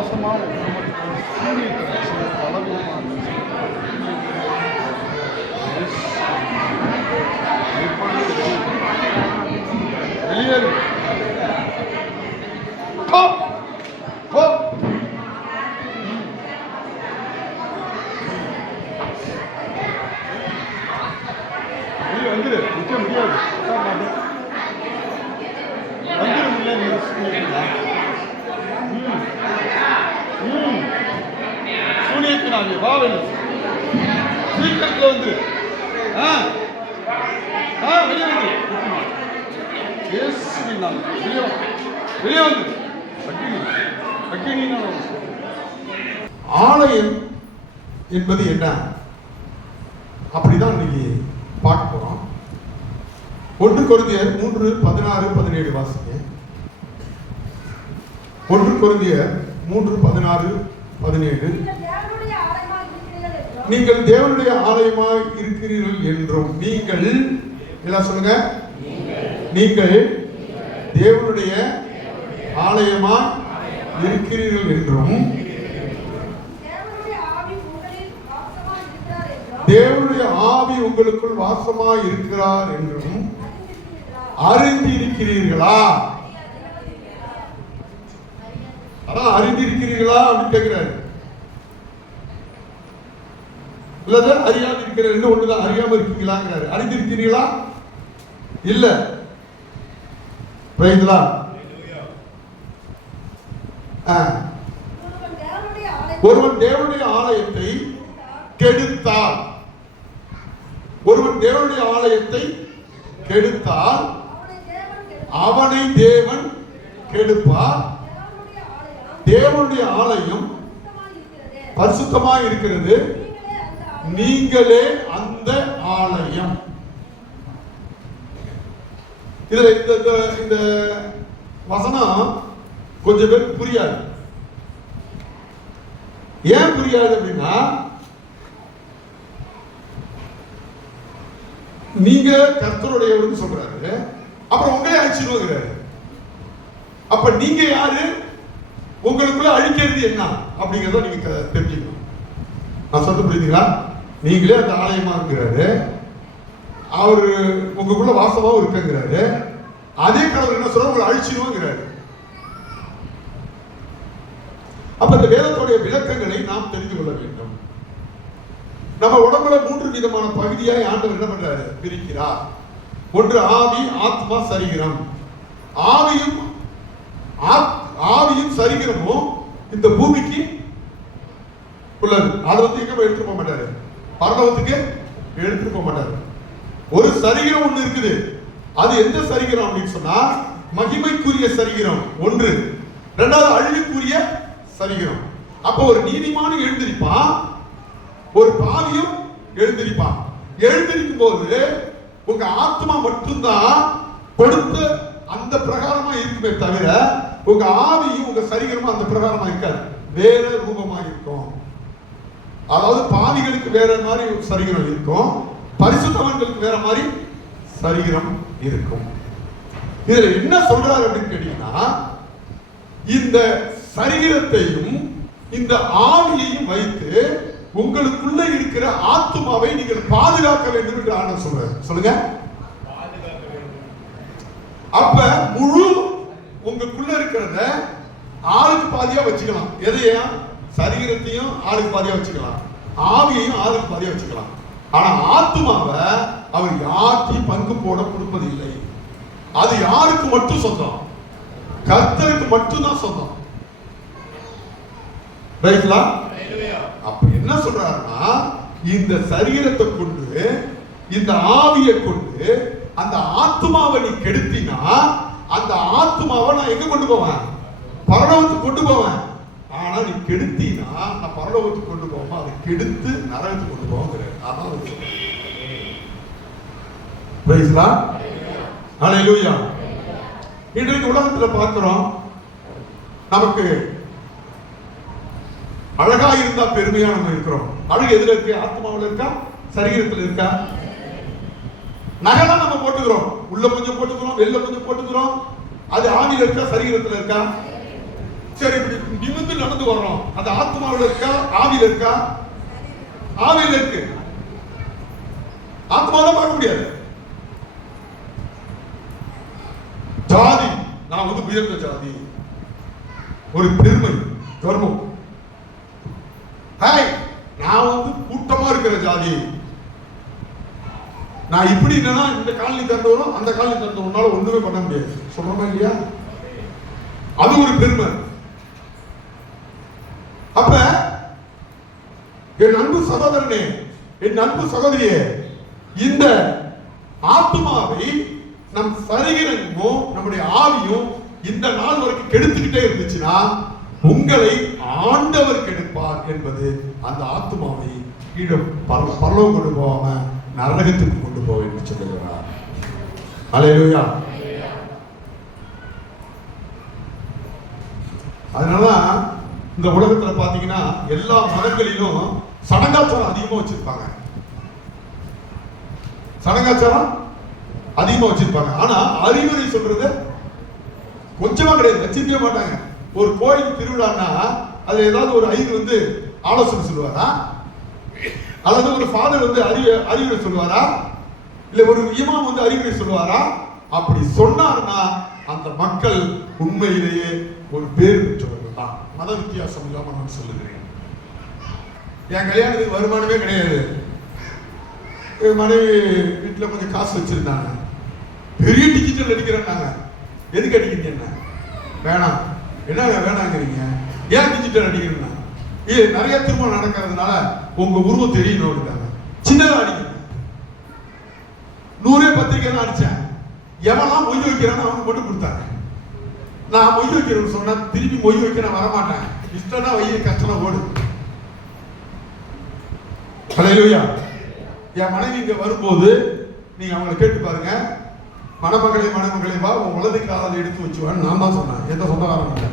மோசமான வெளியேறு. வந்துரு, நிற்க முடியாது. சூனியத்தினாலே வாவல் சீக்கிரத்தில் வந்து வெளியே வந்து வெளியே வந்து ஆலயம் என்பது என்ன அப்படிதான் இன்னைக்கு பார்க்க போறோம். 1 கொரிந்தியர் 3:16-17 வாசிங்க. 1 கொரிந்தியர் 3:16-17. நீங்கள் தேவனுடைய ஆலயமாய் இருக்கிறீர்கள் என்றும், நீங்கள் எல்லாம் சொல்லுங்க, நீங்கள் தேவனுடைய ஆலயமாய் இருக்கிறீர்கள் என்றும், தேவனுடைய ஆவி உங்களுக்குள் வாசமாய் இருக்கிறார் என்றும் அறிந்திருக்கிறீர்களா? அதான் அறிந்திருக்கிறீர்களா அப்படின்னு கேட்கிறாரு. இல்ல அறியாம இருக்கிற ஒண்ணுதான். அறியாம இருக்கீங்களாங்கிறாரு. அறிந்திருக்கிறீர்களா? இல்ல. ஒருவன் தேவனுடைய ஆலயத்தை கெடுத்தால், ஒருவன் தேவனுடைய ஆலயத்தை கெடுத்தால் அவனை தேவன் கெடுப்பார். தேவனுடைய ஆலயம் பரிசுத்தமாய் இருக்கிறது, நீங்களே அந்த ஆலயம். இதுல இந்த வசனம் கொஞ்சம் பேர் புரியாது. ஏன் புரியாது அப்படின்னா, நீங்க கர்த்தருடையவர்னு சொல்றாரு, அப்புறம் உங்களே அழிச்சிடுவாங்கிறாரு. அப்ப நீங்க யாரு, உங்களுக்குள்ள அழிக்கிறது என்ன அப்படிங்கிறத நீங்க தெரிஞ்சுக்கணும். நான் சொல்றது புரியுதுங்களா? நீங்களே அந்த ஆலயமா இருக்கிறாரு, அவரு உங்களுக்குள்ள வாசமாவும் இருக்குங்கிறாரு. அதே கடவுள் என்ன சொல்ற, உங்களை அழிச்சிடுவாங்கிறாரு. அப்ப இந்த வேதத்துடைய விளக்கங்களை நாம் தெரிந்து கொள்ள வேண்டும். நம்ம உடம்புல 3 விதமான பகுதியாய் ஆண்டவர் என்ன பண்றாரு, பிரிக்கிறார். ஒன்று ஆவி, ஆத்மா, சரீரம். ஆவியும் சரீரமும் இந்த பூமிக்கு உள்ளது. அதை எங்க எடுத்துட்டு போக மாட்டாரு, பரலோகத்துக்கு எடுத்துட்டு போக மாட்டாரு. ஒரு சரீரம் ஒண்ணு இருக்குது. அது எந்த சரீரம் அப்படின்னு சொன்னா, மகிமைக்குரிய சரீரம் ஒன்று. இரண்டாவது அழிவுக்குரிய சரீரம். அப்ப ஒரு நீதிமான எழுந்திருப்பான், ஒரு பாவியும் எழுந்திருப்பான். எழுந்திருக்கும் போது உங்க ஆத்மா மட்டும்தான் கொடுத்த அந்த பிரகாரமா இருக்குமே தவிர, உங்க ஆவியும் உங்க சரீரமும் அந்த பிரகாரமா இருக்காது, வேற ரூபமா இருக்கும். அதாவது பாவிகளுக்கு வேற மாதிரி சரீரம் இருக்கும், பரிசுத்தவான்களுக்கு வேற மாதிரி சரீரம் இருக்கும். இதுல என்ன சொல்றாரு அப்படின்னு கேட்டீங்கன்னா, இந்த சரீரத்தையும் இந்த ஆவியையும் வைத்து உங்களுக்குள்ள இருக்கிற ஆத்மாவை நீங்கள் பாதுகாக்க வேண்டும் என்று ஆண்டவர் சொல்றாரு. சொல்லுங்க. அப்ப முழு உங்களுக்குள்ள இருக்கிறத ஆளுக்கு பாதியா வச்சுக்கலாம். எதையா? சரீரத்தையும் ஆளுக்கு பாதியா வச்சுக்கலாம், ஆவியையும் ஆளுக்கு பாதியா வச்சுக்கலாம். ஆனா ஆத்மாவை அவர் யாருக்கும் பங்கு போட கொடுப்பதில்லை. அது யாருக்கு மட்டும் சொந்தம்? கர்த்தருக்கு மட்டும்தான் சொந்தம். ரைட்லா? அப்ப என்ன சொல்றாருன்னா, இந்த சரீரத்தை கொண்டு இந்த ஆவியை கொண்டு அந்த ஆத்மாவை நீ கெடுத்தினா, அந்த ஆத்மாவை நான் எங்க கொண்டு போவேன்? பரலோகத்துக்கு கொண்டு போவேன். ஆனா நீ கெடுத்தினா, நான் பரலோகத்துக்கு கொண்டு போவேன், அதை கெடுத்து நரகத்துக்கு கொண்டு போவேன். அதான் பிரைஸ்லா. ஹல்லேலூயா. இன்றைக்கு உலகத்துல பார்க்கிறோம், நமக்கு அழகா இருந்தா பெருமையா நம்ம இருக்கிறோம். அழகு எதுல இருக்கு? ஆத்மாவில் இருக்கா, சரீரத்தில் இருக்கா? நகைலாம் நம்ம போட்டுக்கிறோம், உள்ள கொஞ்சம் போட்டுக்கிறோம், வெளில கொஞ்சம் போட்டுக்கிறோம். அது ஆவியில இருக்கா, சரீரத்தில் இருக்கா? சரி, இப்படி நிமிர்ந்து நடந்து வர்றோம். அந்த ஆத்மாவில் இருக்கா, ஆவியில் இருக்கா? ஆவியில் இருக்கு. ஆத்மாவை பார்க்க முடியாது. ஜாதி, நான் வந்து உயர்ந்த ஜாதி, ஒரு பெருமை, கர்வம். நான் வந்து கூட்டமா இருக்கிற ஜாதி, நான் இப்படி இல்லைன்னா இந்த காலனி திறந்து வரும், அந்த காலனி திறந்து ஒன்னால ஒண்ணுமே பண்ண முடியாது. சொல்றோமா இல்லையா? அது ஒரு பெருமை. அப்ப என் அன்பு சகோதரனே, என் அன்பு சகோதரியே, இந்த ஆத்மாவை நம் சரீரமும் நம்முடைய ஆவியும் இந்த நாள் வரைக்கும் கெடுத்துக்கிட்டே இருந்துச்சுன்னா உங்களை ஆண்டவர் கெடுப்பார் என்பது அந்த ஆத்மாவை கீழே பரலோகம் கொண்டு போகாம நரகத்துக்கு கொண்டு போக என்று சொல்லுகிறார். அல்லேலூயா. அதனாலதான் இந்த உலகத்துல பாத்தீங்கன்னா எல்லா மதங்களிலும் சடங்காச்சாரம் அதிகமா வச்சிருப்பாங்க. சடங்காச்சாரம் அதிகமா வச்சிருப்பாங்க. ஆனா அறிவுரை சொல்றது கொஞ்சமா கிடையாது, வச்சிருக்கவே மாட்டாங்க. ஒரு கோயில் திருவிழான்னா அது ஏதாவது ஒரு ஐயர் வந்து ஆலோசனை சொல்லுவாரா, அல்லது ஒரு ஃபாதர் வந்து அறிவுரை சொல்லுவாரா, இல்ல ஒரு இமாம் வந்து அறிவுரை சொல்லுவாரா? அப்படி சொன்னார்னா அந்த மக்கள் உண்மையிலேயே ஒரு பேர் பெற்றவர்கள் தான். மத வித்தியாசம் இல்லாம நான் சொல்லுகிறேன். என் கல்யாணத்துக்கு வருமானமே கிடையாது. என் மனைவி வீட்டுல கொஞ்சம் காசு வச்சிருந்தாங்க. பெரிய டிஜிட்டல் அடிக்கிறேன்னாங்க. எதுக்கு அடிக்கிறீங்க? என்ன வேணாம், என்ன வேணாங்கிறீங்க? ஏன் டிஜிட்டல் அடிக்கிறேன்னா, இது நிறைய திருமணம் நடக்கிறதுனால உங்க உருவம் தெரியணும். சின்னதா அடிக்கிறேன். 100 பத்திரிக்கை தான் அடிச்சேன். எவெல்லாம் மொய் வைக்கிறான்னு அவங்க போட்டு கொடுத்தாங்க. நான் மொய் வைக்கிறேன்னு சொன்னா திருப்பி மொய் வைக்க நான் வரமாட்டேன். இஷ்டம்னா வைய, கஷ்டம் ஓடு. அல்லேலூயா. என் மனைவி இங்க வரும்போது நீங்க அவங்களை கேட்டு பாருங்க, மணமகளே மணமகளே வா, உன் வலது காலை எடுத்து வச்சுவான்னு நான் தான் சொன்னேன். எந்த சொந்தக்காரன் இல்லை.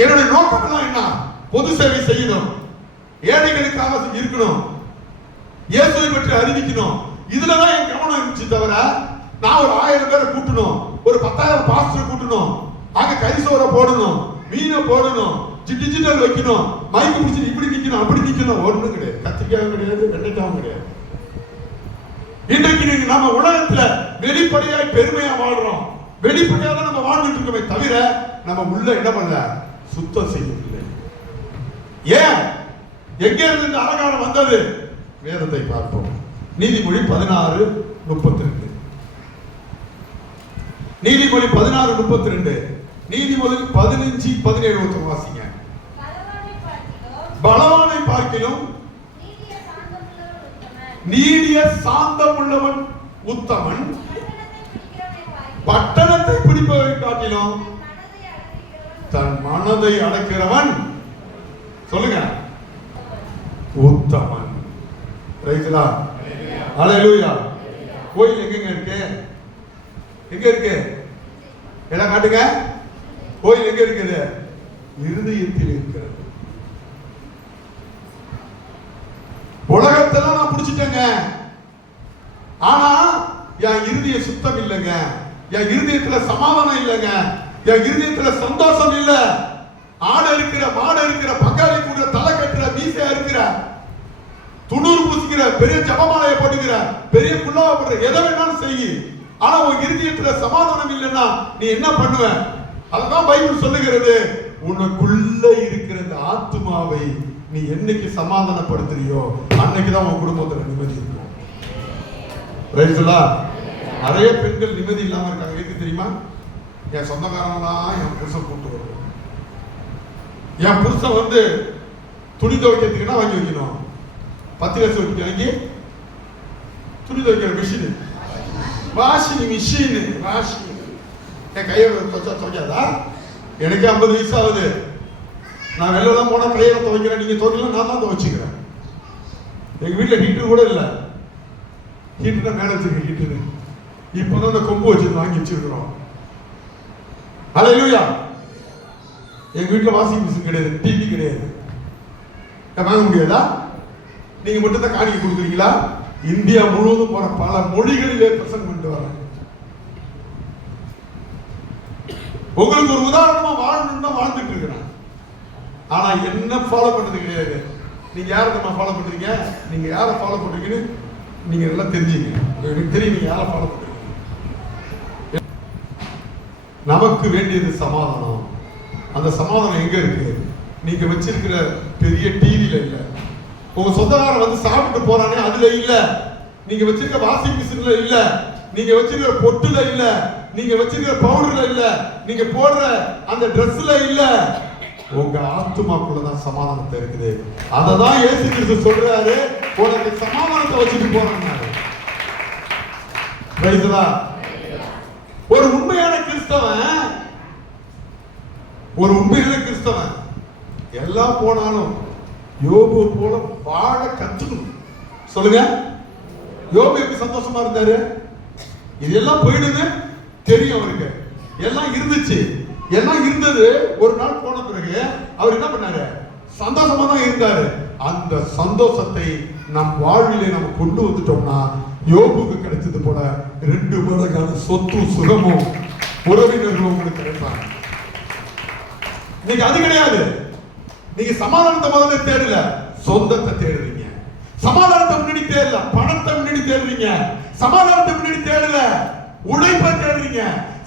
என்னுடைய நோக்கம் எல்லாம் என்ன? பொது சேவை செய்யணும், ஏழைகளுக்காக இருக்கணும், இயேசுவை பற்றி அறிவிக்கணும். இதுலதான் என் கவனம் இருந்துச்சு. தவிர நான் ஒரு 1000 பேரை கூட்டணும், ஒரு 10,000 பாஸ்டர் கூட்டணும், அங்க கரிசோரை போடணும், மீனை போடணும், டிஜிட்டல் வைக்கணும், மைக்கு பிடிச்சி இப்படி நிக்கணும் அப்படி நிக்கணும், ஒண்ணும் கிடையாது. கத்திரிக்காயும் கிடையாது, வெண்டைக்காவும் கிடையாது. இன்றைக்கு நீங்க நம்ம உலகத்துல வெளிப்படையாய் பெருமையா வாழ்றோம். வெளிப்படையாக தான் நம்ம வாழ்ந்துட்டு இருக்கோமே தவிர நம்ம உள்ள என்ன பண்ணல, சுத்தம் செய்யவில்லை. ஏன்? எங்கே இருந்து இந்த அலங்காரம் வந்தது? வேதத்தை பார்ப்போம். நீதிமொழி 16:32. நீதிமொழி 16:32. நீதிமொழி 15:17 வாசிங்க. பலவானை பார்க்கிலும் நீடிய சாந்தம் உள்ளவன் உத்தமன், பட்டணத்தை பிடிப்பதை காட்டிலும் தன் மனதை அடக்கிறவன், சொல்லுங்க, உத்தமன். ரைட்டுலா? அல்லேலூயா. கோயில் எங்க இருக்கு? எங்க இருக்கு? எல்லாம் காட்டுங்க. கோயில் எங்க இருக்குது? இருதயத்தில் இருக்கிறது. உலகத்தெல்லாம் நான் பிடிச்சிட்டேங்க, ஆனா என் இருதய சுத்தம் இல்லைங்க, என் இருதயத்துல சமாதானம் இல்லைங்க, என் இருதயத்துல சந்தோஷம் இல்ல. ஆடு இருக்கிற, மாடு இருக்கிற, பங்காளி கூட தலை கட்டுற, மீசையா இருக்கிற, துணூறு பூசிக்கிற, பெரிய ஜபமாலையை போட்டுக்கிற, பெரிய குள்ளாவை போடுற, எதை வேணாலும் செய்யி, ஆனா உன் இருதயத்துல சமாதானம் இல்லைன்னா நீ என்ன பண்ணுவ? அதுதான் பைபிள் சொல்லுகிறது, உனக்குள்ள இருக்கிற இந்த ஆத்மாவை நீ என்னைக்கு சமாதானப்படுத்துறியோ அன்னைக்குதான் உன் குடும்பத்துல நிம்மதி இருக்கும். நிறைய பெண்கள் நிம்மதி இல்லாம இருக்காங்க. எதுக்கு தெரியுமா? என் சொந்தக்காரங்களாம் என் புருஷன் கூட்டு வருவோம். என் புருஷன் வந்து துணி துவைக்கிறதுக்குன்னா வாங்கி வைக்கணும், 10 லட்சம் ரூபாய்க்கு வாங்கி துணி துவைக்கிற மிஷின், வாஷிங் மிஷின், வாஷிங். என் கையோட துவைச்சா துவைக்காதா? எனக்கு 50 வயசு ஆகுது. நான் வெளிலலாம் போனா கையில துவைக்கிறேன், நீங்க துவைக்கல, நான் தான் துவைச்சுக்கிறேன். எங்க வீட்டுல ஹீட்டர் கூட இல்லை. ஹீட்டர் மேல வச்சிருக்க ஹீட்டர் இப்பதான் இந்த கொம்பு வச்சு வாங்கி வச்சிருக்கிறோம். அல்லேலூயா. எங்க வீட்டுல வாஷிங் மிஷின் கிடையாது, டிவி கிடையாது. வாங்க முடியாதா? நீங்க மட்டும் தான் காணிக்கை கொடுக்குறீங்களா? இந்தியா முழுவதும் போற பல மொழிகளிலே பிரசங்கம் பண்ணிட்டு வரேன். உங்களுக்கு ஒரு உதாரணமா வாழணும்னு தான் வாழ்ந்துட்டு இருக்கிறேன். ஆனா என்ன ஃபாலோ பண்றது கிடையாது. நீங்க யாரை தான் ஃபாலோ பண்றீங்க? நீங்க யாரை ஃபாலோ பண்றீங்கன்னு நீங்க எல்லாம் தெரிஞ்சீங்க. எனக்கு தெரியும் நீங்க யாரை ஃபாலோ பண்றீங்க. நமக்கு வேண்டியது சமாதானம். அந்த சமாதானம் எங்க இருக்கு? நீங்க வச்சிருக்கிற பெரிய டிவில இல்ல, உங்க சொந்தக்காரன் வந்து சாப்பிட்டு போறானே அதுல இல்ல, நீங்க வச்சிருக்க வாஷிங் மிஷின்ல இல்ல, நீங்க வச்சிருக்கிற பொட்டுல இல்ல, நீங்க வச்சிருக்கிற பவுடர்ல இல்ல, நீங்க போடுற அந்த ட்ரெஸ்ல இல்ல, உங்க ஆத்துமாக்குள்ளதான் சமாதானத்தை இருக்குது. அததான் இயேசு கிறிஸ்து சொல்றாரு, உனக்கு சமாதானத்தை வச்சுட்டு போறாங்க. ஒரு உண்மையான கிறிஸ்தவன் எல்லாம் போனாலும் யோபு போல வாழ கத்துக்கணும். சொல்லுங்க, யோபு எப்படி சந்தோஷமா இருந்தாரு? இதெல்லாம் போயிடுன்னு தெரியும் அவருக்கு. எல்லாம் இருந்துச்சு, எல்லாம் இருந்தது. ஒரு நாள் போன பிறகு அவர் என்ன பண்ணாரு? சந்தோஷமா தான் இருந்தாரு. அந்த சந்தோஷத்தை நம் வாழ்விலே நம்ம கொண்டு வந்துட்டோம்னா யோபுக்கு கிடைச்சது போல 2 மடங்கான சொத்தும் சுகமும் உறவினர்களும் உங்களுக்கு கிடைப்பாங்க. இன்னைக்கு அது கிடையாது. நீங்க சமாதானத்தை முதல்ல தேடல, சொந்தத்தை தேடுறீங்க. சமாதானத்தை முன்னாடி தேடல, பணத்தை முன்னாடி தேடுறீங்க. சமாதானத்தை முன்னாடி தேடல, உழைப்பை தேடுறீங்க.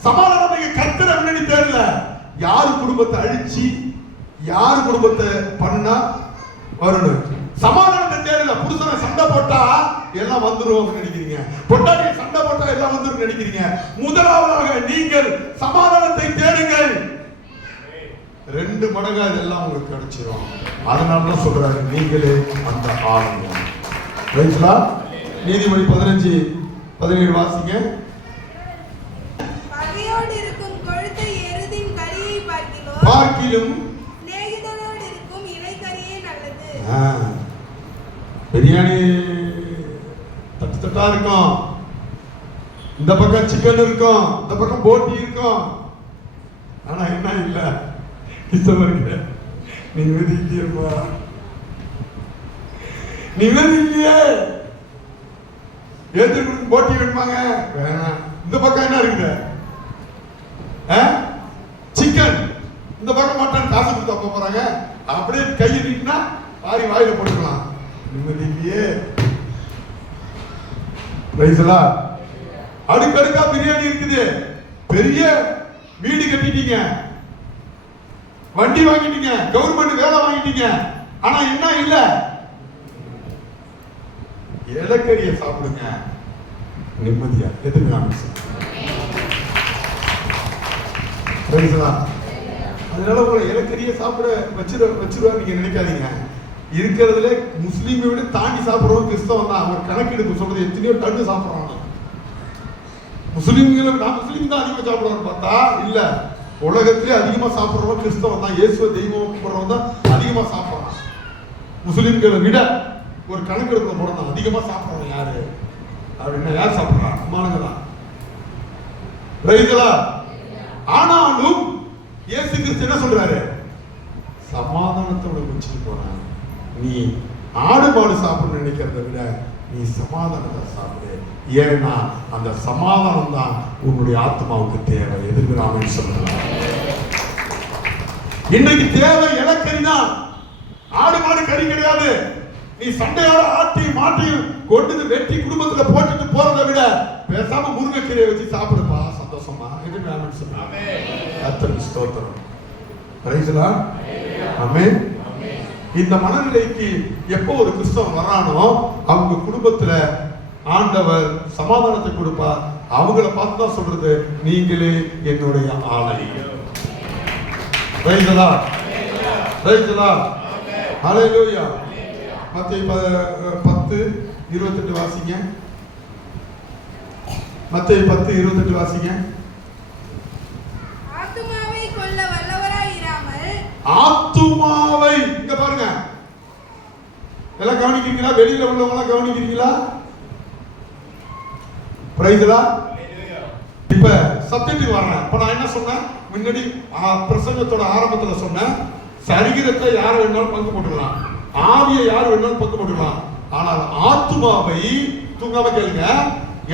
சமாதானத்தை கர்த்தரை முன்னாடி தேடல. யாரு குடும்பத்தை அழிச்சு யாரு குடும்பத்தை பண்ணா வரணும்? சமாதானத்தை தேடல. புருஷனை சண்டை போட்டா எல்லாம் வந்துரும் நினைக்கிறீங்க. பொட்டாட்டியை சண்டை போட்டா எல்லாம் வந்துரும் நினைக்கிறீங்க. முதலாவதாக நீங்கள் சமாதானத்தை தேடுங்கள். 2 மடங்கா இதெல்லாம் உங்களுக்கு கிடைச்சிடும். அதனாலதான் சொல்றாரு, நீங்களே அந்த ஆளுங்க. நீதிமொழி 15:17 வாசிங்க. பகையோடு இருக்கும் கொழுத்த எருதின் கரியை பார்க்கிலும் சிநேகிதரோடு இருக்கும் இளைக்கரியே நல்லது. பிரியாணி தட்டா இருக்கும், இந்த பக்கம் சிக்கன் இருக்கும், இந்த பக்கம் போட்டி இருக்கும். ஆனா என்ன இல்ல, கிறிஸ்தவருக்கு நிம்மதி இல்லையப்பா, நிம்மதி இல்லையே. எதிர்ப்பு போட்டி வைப்பாங்க, வேணாம். இந்த பக்கம் என்ன இருக்குது? சிக்கன், இந்த பக்கம் மட்டன். காசு கொடுத்தா போறாங்க, அப்படியே கையை நீட்டினா பாரி வாயில போட்டுக்கலாம். நிம்மதி இல்லையே. அடுக்கடுக்கா பிரியாணி இருக்குது, பெரிய வீடு கட்டிட்டீங்க, வண்டி வாங்கிட்டீங்க, கவர்மெண்ட் வேலை வாங்கிட்டீங்க. ஆனா என்ன இல்ல? இலக்கரிய சாப்பிடுங்க நிம்மதியா. அதனால உங்களை இலக்கரிய சாப்பிட வச்சிருவாங்க நீங்க நினைக்காதீங்க. இருக்கிறதுல முஸ்லீமை விட தாண்டி சாப்பிடுறவங்க கிறிஸ்தவம் தான். ஒரு கணக்கெடுப்பு சொல்றது எத்தனையோ டன்னு சாப்பிடுறாங்க முஸ்லீம்களை. நான் முஸ்லீம் தான் அதிகமா சாப்பிடுவான்னு பார்த்தா இல்ல, உலகத்திலே அதிகமா சாப்பிடுறவங்க கிறிஸ்தவம் தான். இயேசுவ தெய்வம் கும்பிடுறவங்க தான் அதிகமா சாப்பிடுறான். முஸ்லீம்களை விட ஒரு கணக்கெடுப்புல போடணும், அதிகமா சாப்பிடுறவங்க யாரு அப்படின்னா யார் சாப்பிடுறான்? அம்மானுங்க தான். ஆனாலும் இயேசு கிறிஸ்து என்ன சொல்றாரு? சமாதானத்தோட வச்சுட்டு போறான். நீ ஆடு மாடு சாப்பிட நினைக்கிறத விட நீ சமாதானத்தை சாப்பிடு. ஏன்னா அந்த சமாதானம் தான் உன்னுடைய ஆத்மாவுக்கு தேவை. எதிர்க்கிறாமன்னு சொல்றாங்க. இன்னைக்கு தேவை இலக்கறி தான், ஆடு மாடு கறி கிடையாது. நீ சண்டையோட ஆட்டி மாட்டி கொண்டு வெட்டி குடும்பத்துல போட்டுட்டு போறதை விட பேசாம முருங்கைக்கீரையை வச்சு சாப்பிடுப்பா, சந்தோஷமா. எதிர்க்கிறாமன்னு சொல்றாங்க. கர்த்தருக்கு ஸ்தோத்திரம். ஆமென். இந்த மனநிலைக்கு எப்போ ஒரு கிறிஸ்தவன் வரானோ அவங்க குடும்பத்துல ஆண்டவர் சமாதானத்தை கொடுப்பார். அவங்கள பார்த்து தான் சொல்றது, நீங்களே என்னுடைய ஆலயம். ஹல்லேலூயா. மத்தேயு 10:28 வாசிங்க. மத்தேயு 10:28 வாசிங்க. ஆத்துமாவை கொல்ல வல்லவராயிராமல், ஆத்துமாவை இங்க பாருங்க, எல்லாம் கவனிக்கிறீங்களா? வெளியில உள்ளவங்க எல்லாம் கவனிக்கிறீங்களா? பிரைஸ்லா. இப்ப சப்ஜெக்ட்டுக்கு வரேன். இப்ப நான் என்ன சொன்னேன்? முன்னாடி பிரசங்கத்தோட ஆரம்பத்துல சொன்னேன், சரீரத்தை யார் வேணாலும் பங்கு போட்டுக்கலாம், ஆவியை யார் வேணாலும் பங்கு போட்டுக்கலாம். ஆனால் ஆத்துமாவை தூங்காம கேளுங்க,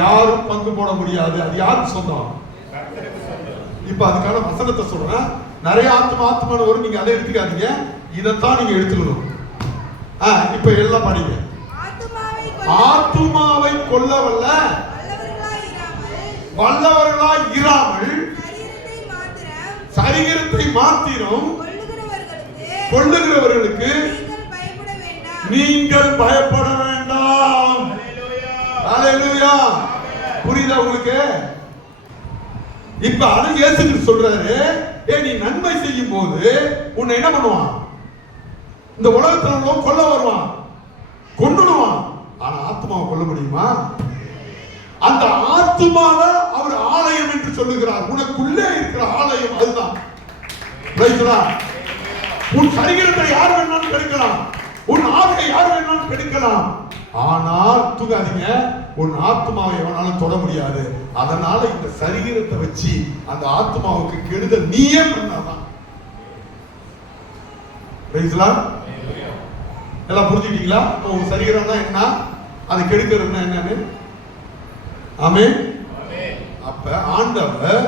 யாரும் பங்கு போட முடியாது. அது யாருக்கு சொந்தம்? இப்ப அதுக்கான வசனத்தை சொல்றேன். நிறைய ஆத்மான வரும், நீங்க அதை எடுத்துக்காதீங்க, இதைத்தான் நீங்க எடுத்துக்கணும். இப்ப எல்லாம் படிங்க. ஆத்துமாவை கொல்ல வல்லவர்களாய் இராமல் சரீரத்தை மாத்திரம் கொல்லுகிறவர்களுக்கு நீங்கள் பயப்பட வேண்டாம். அல்லேலூயா. புரியுதா உங்களுக்கு? இப்ப அது இயேசு சொல்றாரு, நீ நன்மை செய்யும் போது உன்னை என்ன பண்ணுவான்? இந்த உலகத்துல உள்ளவன் கொல்ல வருவான், கொன்னுடுவான். ஆனா ஆத்மாவை கொல்ல முடியுமா? அந்த ஆத்மாவை அவர் ஆலயம் என்று சொல்லுகிறார். உனக்குள்ளே இருக்கிற ஆலயம் அதுதான். உன் சரீரத்தை யார் வேணாலும் கெடுக்கலாம், உன் ஆவியை யார் வேணாலும் கெடுக்கலாம். ஆனால் தூங்காதீங்க, உன் ஆத்மாவை எவனாலும் தொட முடியாது. அதனால இந்த சரீரத்தை வச்சு அந்த ஆத்மாவுக்கு கெடுதல் நீயே பண்ணாதான். எல்லாம் புரிஞ்சுக்கிட்டீங்களா? உங்க சரீரம் தான் என்ன, அது கெடுக்கிறதுனா என்னன்னு. ஆமென். அப்ப ஆண்டவர்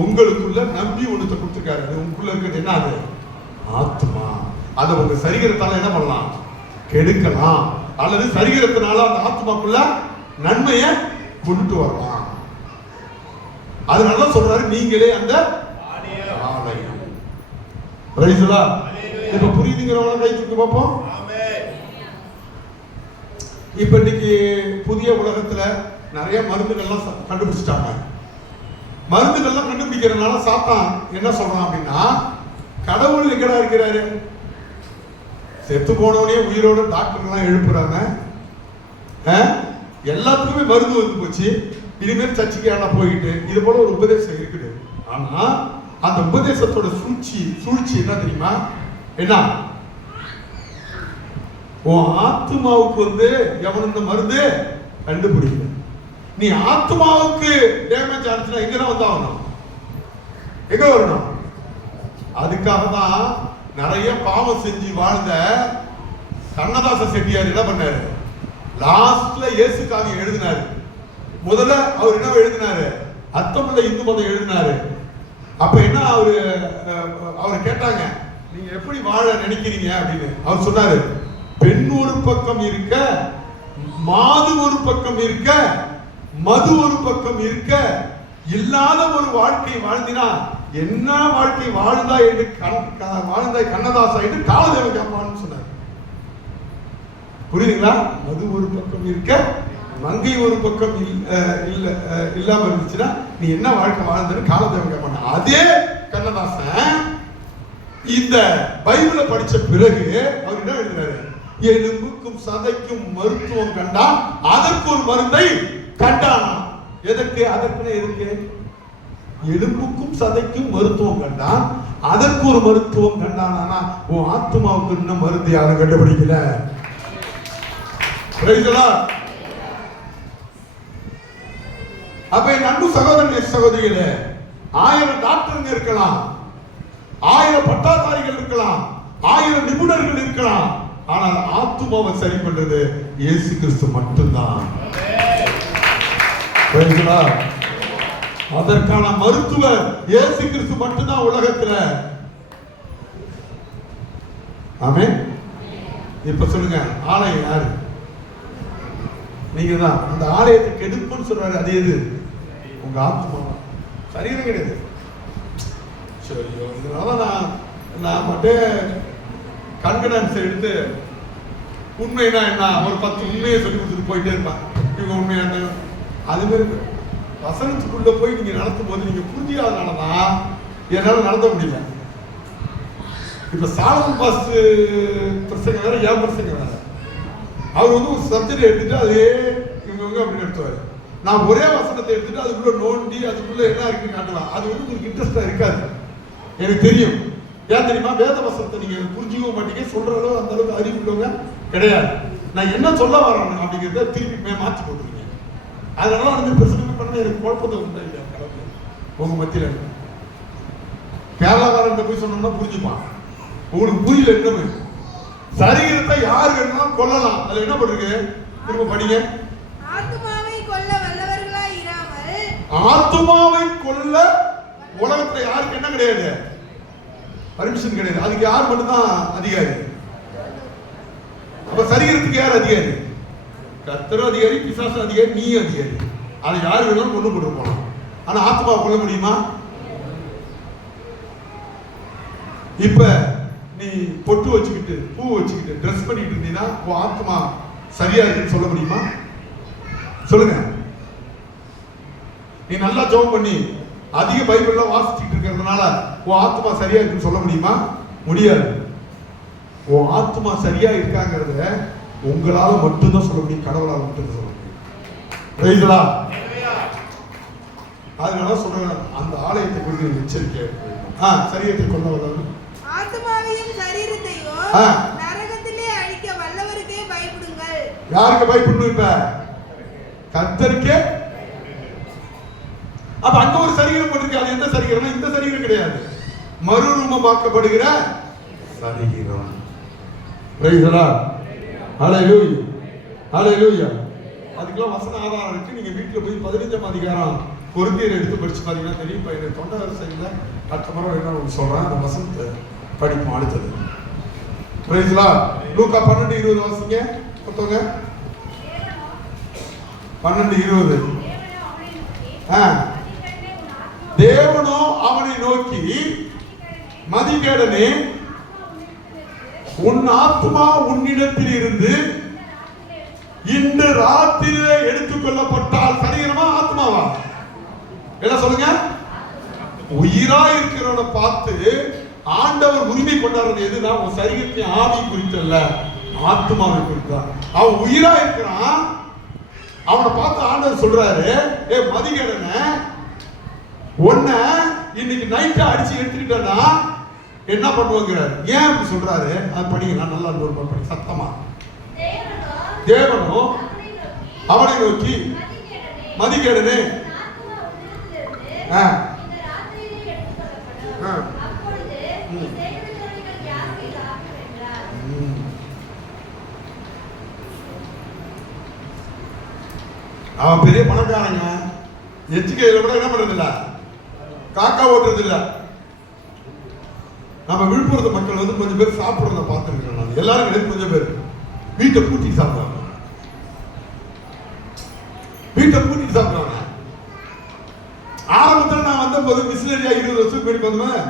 உங்களுக்குள்ள நம்பி ஒழுத்த கொடுத்துருக்காரு. அது உங்களுக்குள்ள இருக்கிறது என்ன? அது ஆத்மா. அதை உங்க சரீரத்தால என்ன பண்ணலாம்? கெடுக்கலாம். அல்லது சரீரத்தினால அந்த ஆத்மாக்குள்ள நன்மையை கொண்டு வரலாம். அதனால சொல்றாரு, நீங்களே அந்த ஆலயம். இப்ப புரியுதுங்கிறவங்க கை தூக்கி பார்ப்போம். இப்ப இன்னைக்கு புதிய உலகத்துல நிறைய மருந்துகள்லாம் கண்டுபிடிச்சிட்டாங்க. மருந்துகள்லாம் கண்டுபிடிக்கிறதுனால சாத்தான் என்ன சொல்றான் அப்படின்னா, கடவுள் எங்கடா இருக்கிறாரு? செத்து போனவனே உயிரோட டாக்டர்லாம் எழுப்புறாங்க. எல்லாத்துக்குமே மருந்து வந்து போச்சு. இனிமேல் சர்ச்சைக்கு போயிட்டு இது போல ஒரு உபதேசம் இருக்குது. ஆனா அந்த உபதேசத்தோட சூழ்ச்சி என்ன தெரியுமா? என்ன? உன் ஆத்மாவுக்கு வந்து எவன் இந்த மருந்து கண்டுபிடிக்கல. நீ ஆத்மாவுக்கு டேமேஜ் ஆச்சுன்னா எங்க வந்தாகணும்? எங்க வரணும்? அதுக்காக தான் நிறைய பாவம் செஞ்சு வாழ்ந்த கண்ணதாச செட்டியார் என்ன பண்ணாரு? லாஸ்ட்ல இயேசுக்காக எழுதினாரு. முதல்ல அவர் என்ன எழுதினாரு? அர்த்தமுள்ள இந்து மதம் எழுதினாரு. அப்ப என்ன அவரை கேட்டாங்க, நீங்க எப்படி வாழ நினைக்கிறீங்க அப்படின்னு. அவர் சொன்னாரு, பெண் ஒரு பக்கம் இருக்க, மாது ஒரு பக்கம் இருக்க, மது ஒரு பக்கம் இருக்க, இல்லாத ஒரு வாழ்க்கை வாழ்ந்தினா என்ன வாழ்க்கை வாழ்ந்தா என்று வாழ்ந்தாய் கண்ணதாசா என்று காலதேவன் கேட்பான்னு சொன்னார். புரியுதுங்களா? மது ஒரு பக்கம் இருக்க, மங்கை ஒரு பக்கம் இல்லாம இருந்துச்சுன்னா நீ என்ன வாழ்க்கை வாழ்ந்தன்னு காலதேவன் கேட்பான். அதே கண்ணதாசன் இந்த பைபிளை படிச்ச பிறகு அவர் என்ன எழுதினாரு? எலும்புக்கும் சதைக்கும் மருத்துவம் கண்டான், அதற்கு ஒரு மருந்தை கண்டானா. எதற்கு? அதற்கு எதுக்கு? எலும்புக்கும் சதைக்கும் மருத்துவம் கண்டான், அதற்கு ஒரு மருத்துவம் கண்டானா. உன் ஆத்மாவுக்கு இன்னும் மருந்து யாரும் கண்டுபிடிக்கல. அப்ப என் அன்பு சகோதரன் சகோதரிகளே, 1000 டாக்டருங்க இருக்கலாம், 1000 பட்டாதாரிகள் இருக்கலாம், 1000 நிபுணர்கள் இருக்கலாம். ஆனால் ஆத்துமாவை சரி பண்றது இயேசு கிறிஸ்து மட்டும்தான். அதற்கான மருத்துவர் இயேசு கிறிஸ்து மட்டும்தான் உலகத்துல. ஆமென். இப்ப சொல்லுங்க, ஆலயம் யாரு? நீங்க தான். அந்த ஆலயத்தை கெடுப்புன்னு சொல்றாரு. அது எது? உங்க ஆத்மா, சரீரம் கிடையாது. சரியோ, இதனால நான் மட்டும் கான்பிடன்ஸ் எடுத்து உண்மைனா என்ன ஒரு 10 உண்மையை சொல்லி கொடுத்துட்டு போயிட்டே இருப்பான். இவங்க உண்மையான அது மாதிரி வசனத்துக்குள்ள போய் நீங்க நடத்தும் போது நீங்க புரிஞ்சாதனாலதான் என்னால நடத்த முடியல. இப்ப சாலமன் பாஸ் பிரசங்க வேற, ஏன் பிரசங்க வேற. அவர் வந்து ஒரு சப்ஜெக்ட் எடுத்துட்டு அதே இவங்க அப்படி நடத்துவாரு. நான் ஒரே வசனத்தை எடுத்துட்டு அதுக்குள்ள நோண்டி அதுக்குள்ள என்ன இருக்குன்னு காட்டுவேன். அது வந்து உங்களுக்கு இன்ட்ரெஸ்டா இருக்காது, எனக்கு தெரியும். ஏன் தெரியுமா? வேத வசனத்தை நீங்க புரிஞ்சுக்க மாட்டீங்க, சொல்ற அளவு அந்த அளவுக்கு அறிவு உள்ளவங்க கிடையாது. நான் என்ன சொல்ல வரேன் அப்படிங்கிறத திருப்பி மாற்றி போட்டுருங்க. அதனால வந்து பிரச்சனை பண்ண எனக்கு குழப்பத்தை உண்டாயில்லை. உங்க மத்தியில கேரளாக்காரன் போய் சொன்னோம்னா புரிஞ்சுப்பான். உங்களுக்கு புரியல என்னமே. சரீரத்தை யார் வேணாலும் கொல்லலாம். அதுல என்ன பண்றீங்க? திரும்ப படிங்க. ஆத்துமாவை கொல்ல வல்லவர்களாய் இராமல், ஆத்துமாவை கொல்ல உலகத்துல யாருக்கு என்ன கிடையாது, பர்மிஷன் கிடையாது. அதுக்கு யார் மட்டும்தான் அதிகாரி? அப்ப சரீரத்துக்கு யார் அதிகாரி? கர்த்தர் அதிகாரி, பிசாசு அதிகாரி, நீ அதிகாரி. அதை யார் வேணாலும் கொண்டு போட்டு போகலாம். ஆனா ஆத்மாவை கொள்ள முடியுமா? இப்ப நீ பொட்டு வச்சுக்கிட்டு பூ வச்சுக்கிட்டு ட்ரெஸ் பண்ணிட்டு இருந்தீங்கன்னா உன் ஆத்மா சரியா இருக்குன்னு சொல்ல முடியுமா? சொல்லுங்க. நீ நல்லா ஜெபம் பண்ணி அதிக பைபிள்லாம் வாசிச்சுட்டு இருக்கிறதுனால உன் ஆத்மா சரியா இருக்குன்னு சொல்ல முடியுமா? முடியாது. உன் ஆத்மா சரியா இருக்காங்கிறத உங்களால மட்டும்தான் சொல்ல முடியும், கடவுளால் மட்டும்தான் சொல்ல முடியும். புரியுதா? அதனால சொல்றேன், அந்த ஆலயத்தை குறித்து எச்சரிக்கையா இருக்கணும். சரீரத்தை கொண்டவர்கள் ஆத்மாவையும் சரீரத்தையும் நரகத்திலே அழிக்க வல்லவருக்கே பயப்படுங்கள். யாருக்கு பயப்படணும்? இப்ப கர்த்தருக்கே. அப்ப அங்க ஒரு சரீரம் போட்டிருக்கு. அது எந்த சரீரம்னா இந்த சரீரம் கிடையாது, மறுரூபமாக்கப்படுகிற சரீரம். Praise the lord. ஹalleluya, ஹalleluya. அதுக்கெல்லாம் வசன ஆதாரம் இருக்கு. நீங்க வீட்டுல போய் 15ஆம் அதிகாரம் கொரிந்தியர் எடுத்து படிச்சு பாத்தீங்கன்னா தெரியும். இப்ப எனக்கு தொண்டை வேற சரியில்லை, அடுத்த முறை என்ன சொல்றேன், அந்த வசனத்தை படிப்போம் அடுத்தது. Price the Lord. லூக்கா 12:20 வாசிங்க மொத்தங்க. 12:20. தேவனோ அவனை நோக்கி, மதிகேடனே, உன் ஆத்மா உன்னிடத்தில் இருந்து இன்று ராத்திரியிலே எடுத்துக் கொள்ளப்பட்டால் சரீரமா ஆத்மாவா? என்ன சொல்லுங்க? உயிரா இருக்கிறவனை பார்த்து ஆண்டவர் உரிமை கொண்டாடுறது எதுனா உன் சரீரத்தை ஆவி குறித்து அல்ல, ஆத்மாவை குறித்தா. அவன் உயிரா இருக்கிறான், அவனை பார்த்து ஆண்டவர் சொல்றாரு, ஏ மதிகேடனே, உன்ன இன்னைக்கு நைட்டா அடிச்சு எடுத்துக்கிட்டா என்ன பண்ணுவாங்கிறாரு. ஏன் அப்படி சொல்றாரு? அது படிங்க, நான் நல்லா ஒரு படி சத்தமா. தேவனோ அவனை நோக்கி, மதிகேடனே, அவன் பெரிய பணக்காரங்க, எச்சிக்கையில கூட என்ன பண்றது இல்ல, காக்கா ஓட்டுறது இல்ல. நம்ம விழுப்புரத்து மக்கள் வந்து கொஞ்சம் பேர் சாப்பிடுறத பார்த்துருக்கேன் நான். எல்லாரும் கிடையாது, கொஞ்சம் பேர் வீட்டை பூட்டி சாப்பிடுறாங்க. வீட்டை பூட்டி சாப்பிடுறாங்க. ஆரம்பத்தில் நான் வந்த போது மிஷினரியா 20 வருஷத்துக்கு முன்னாடி வந்தேன்,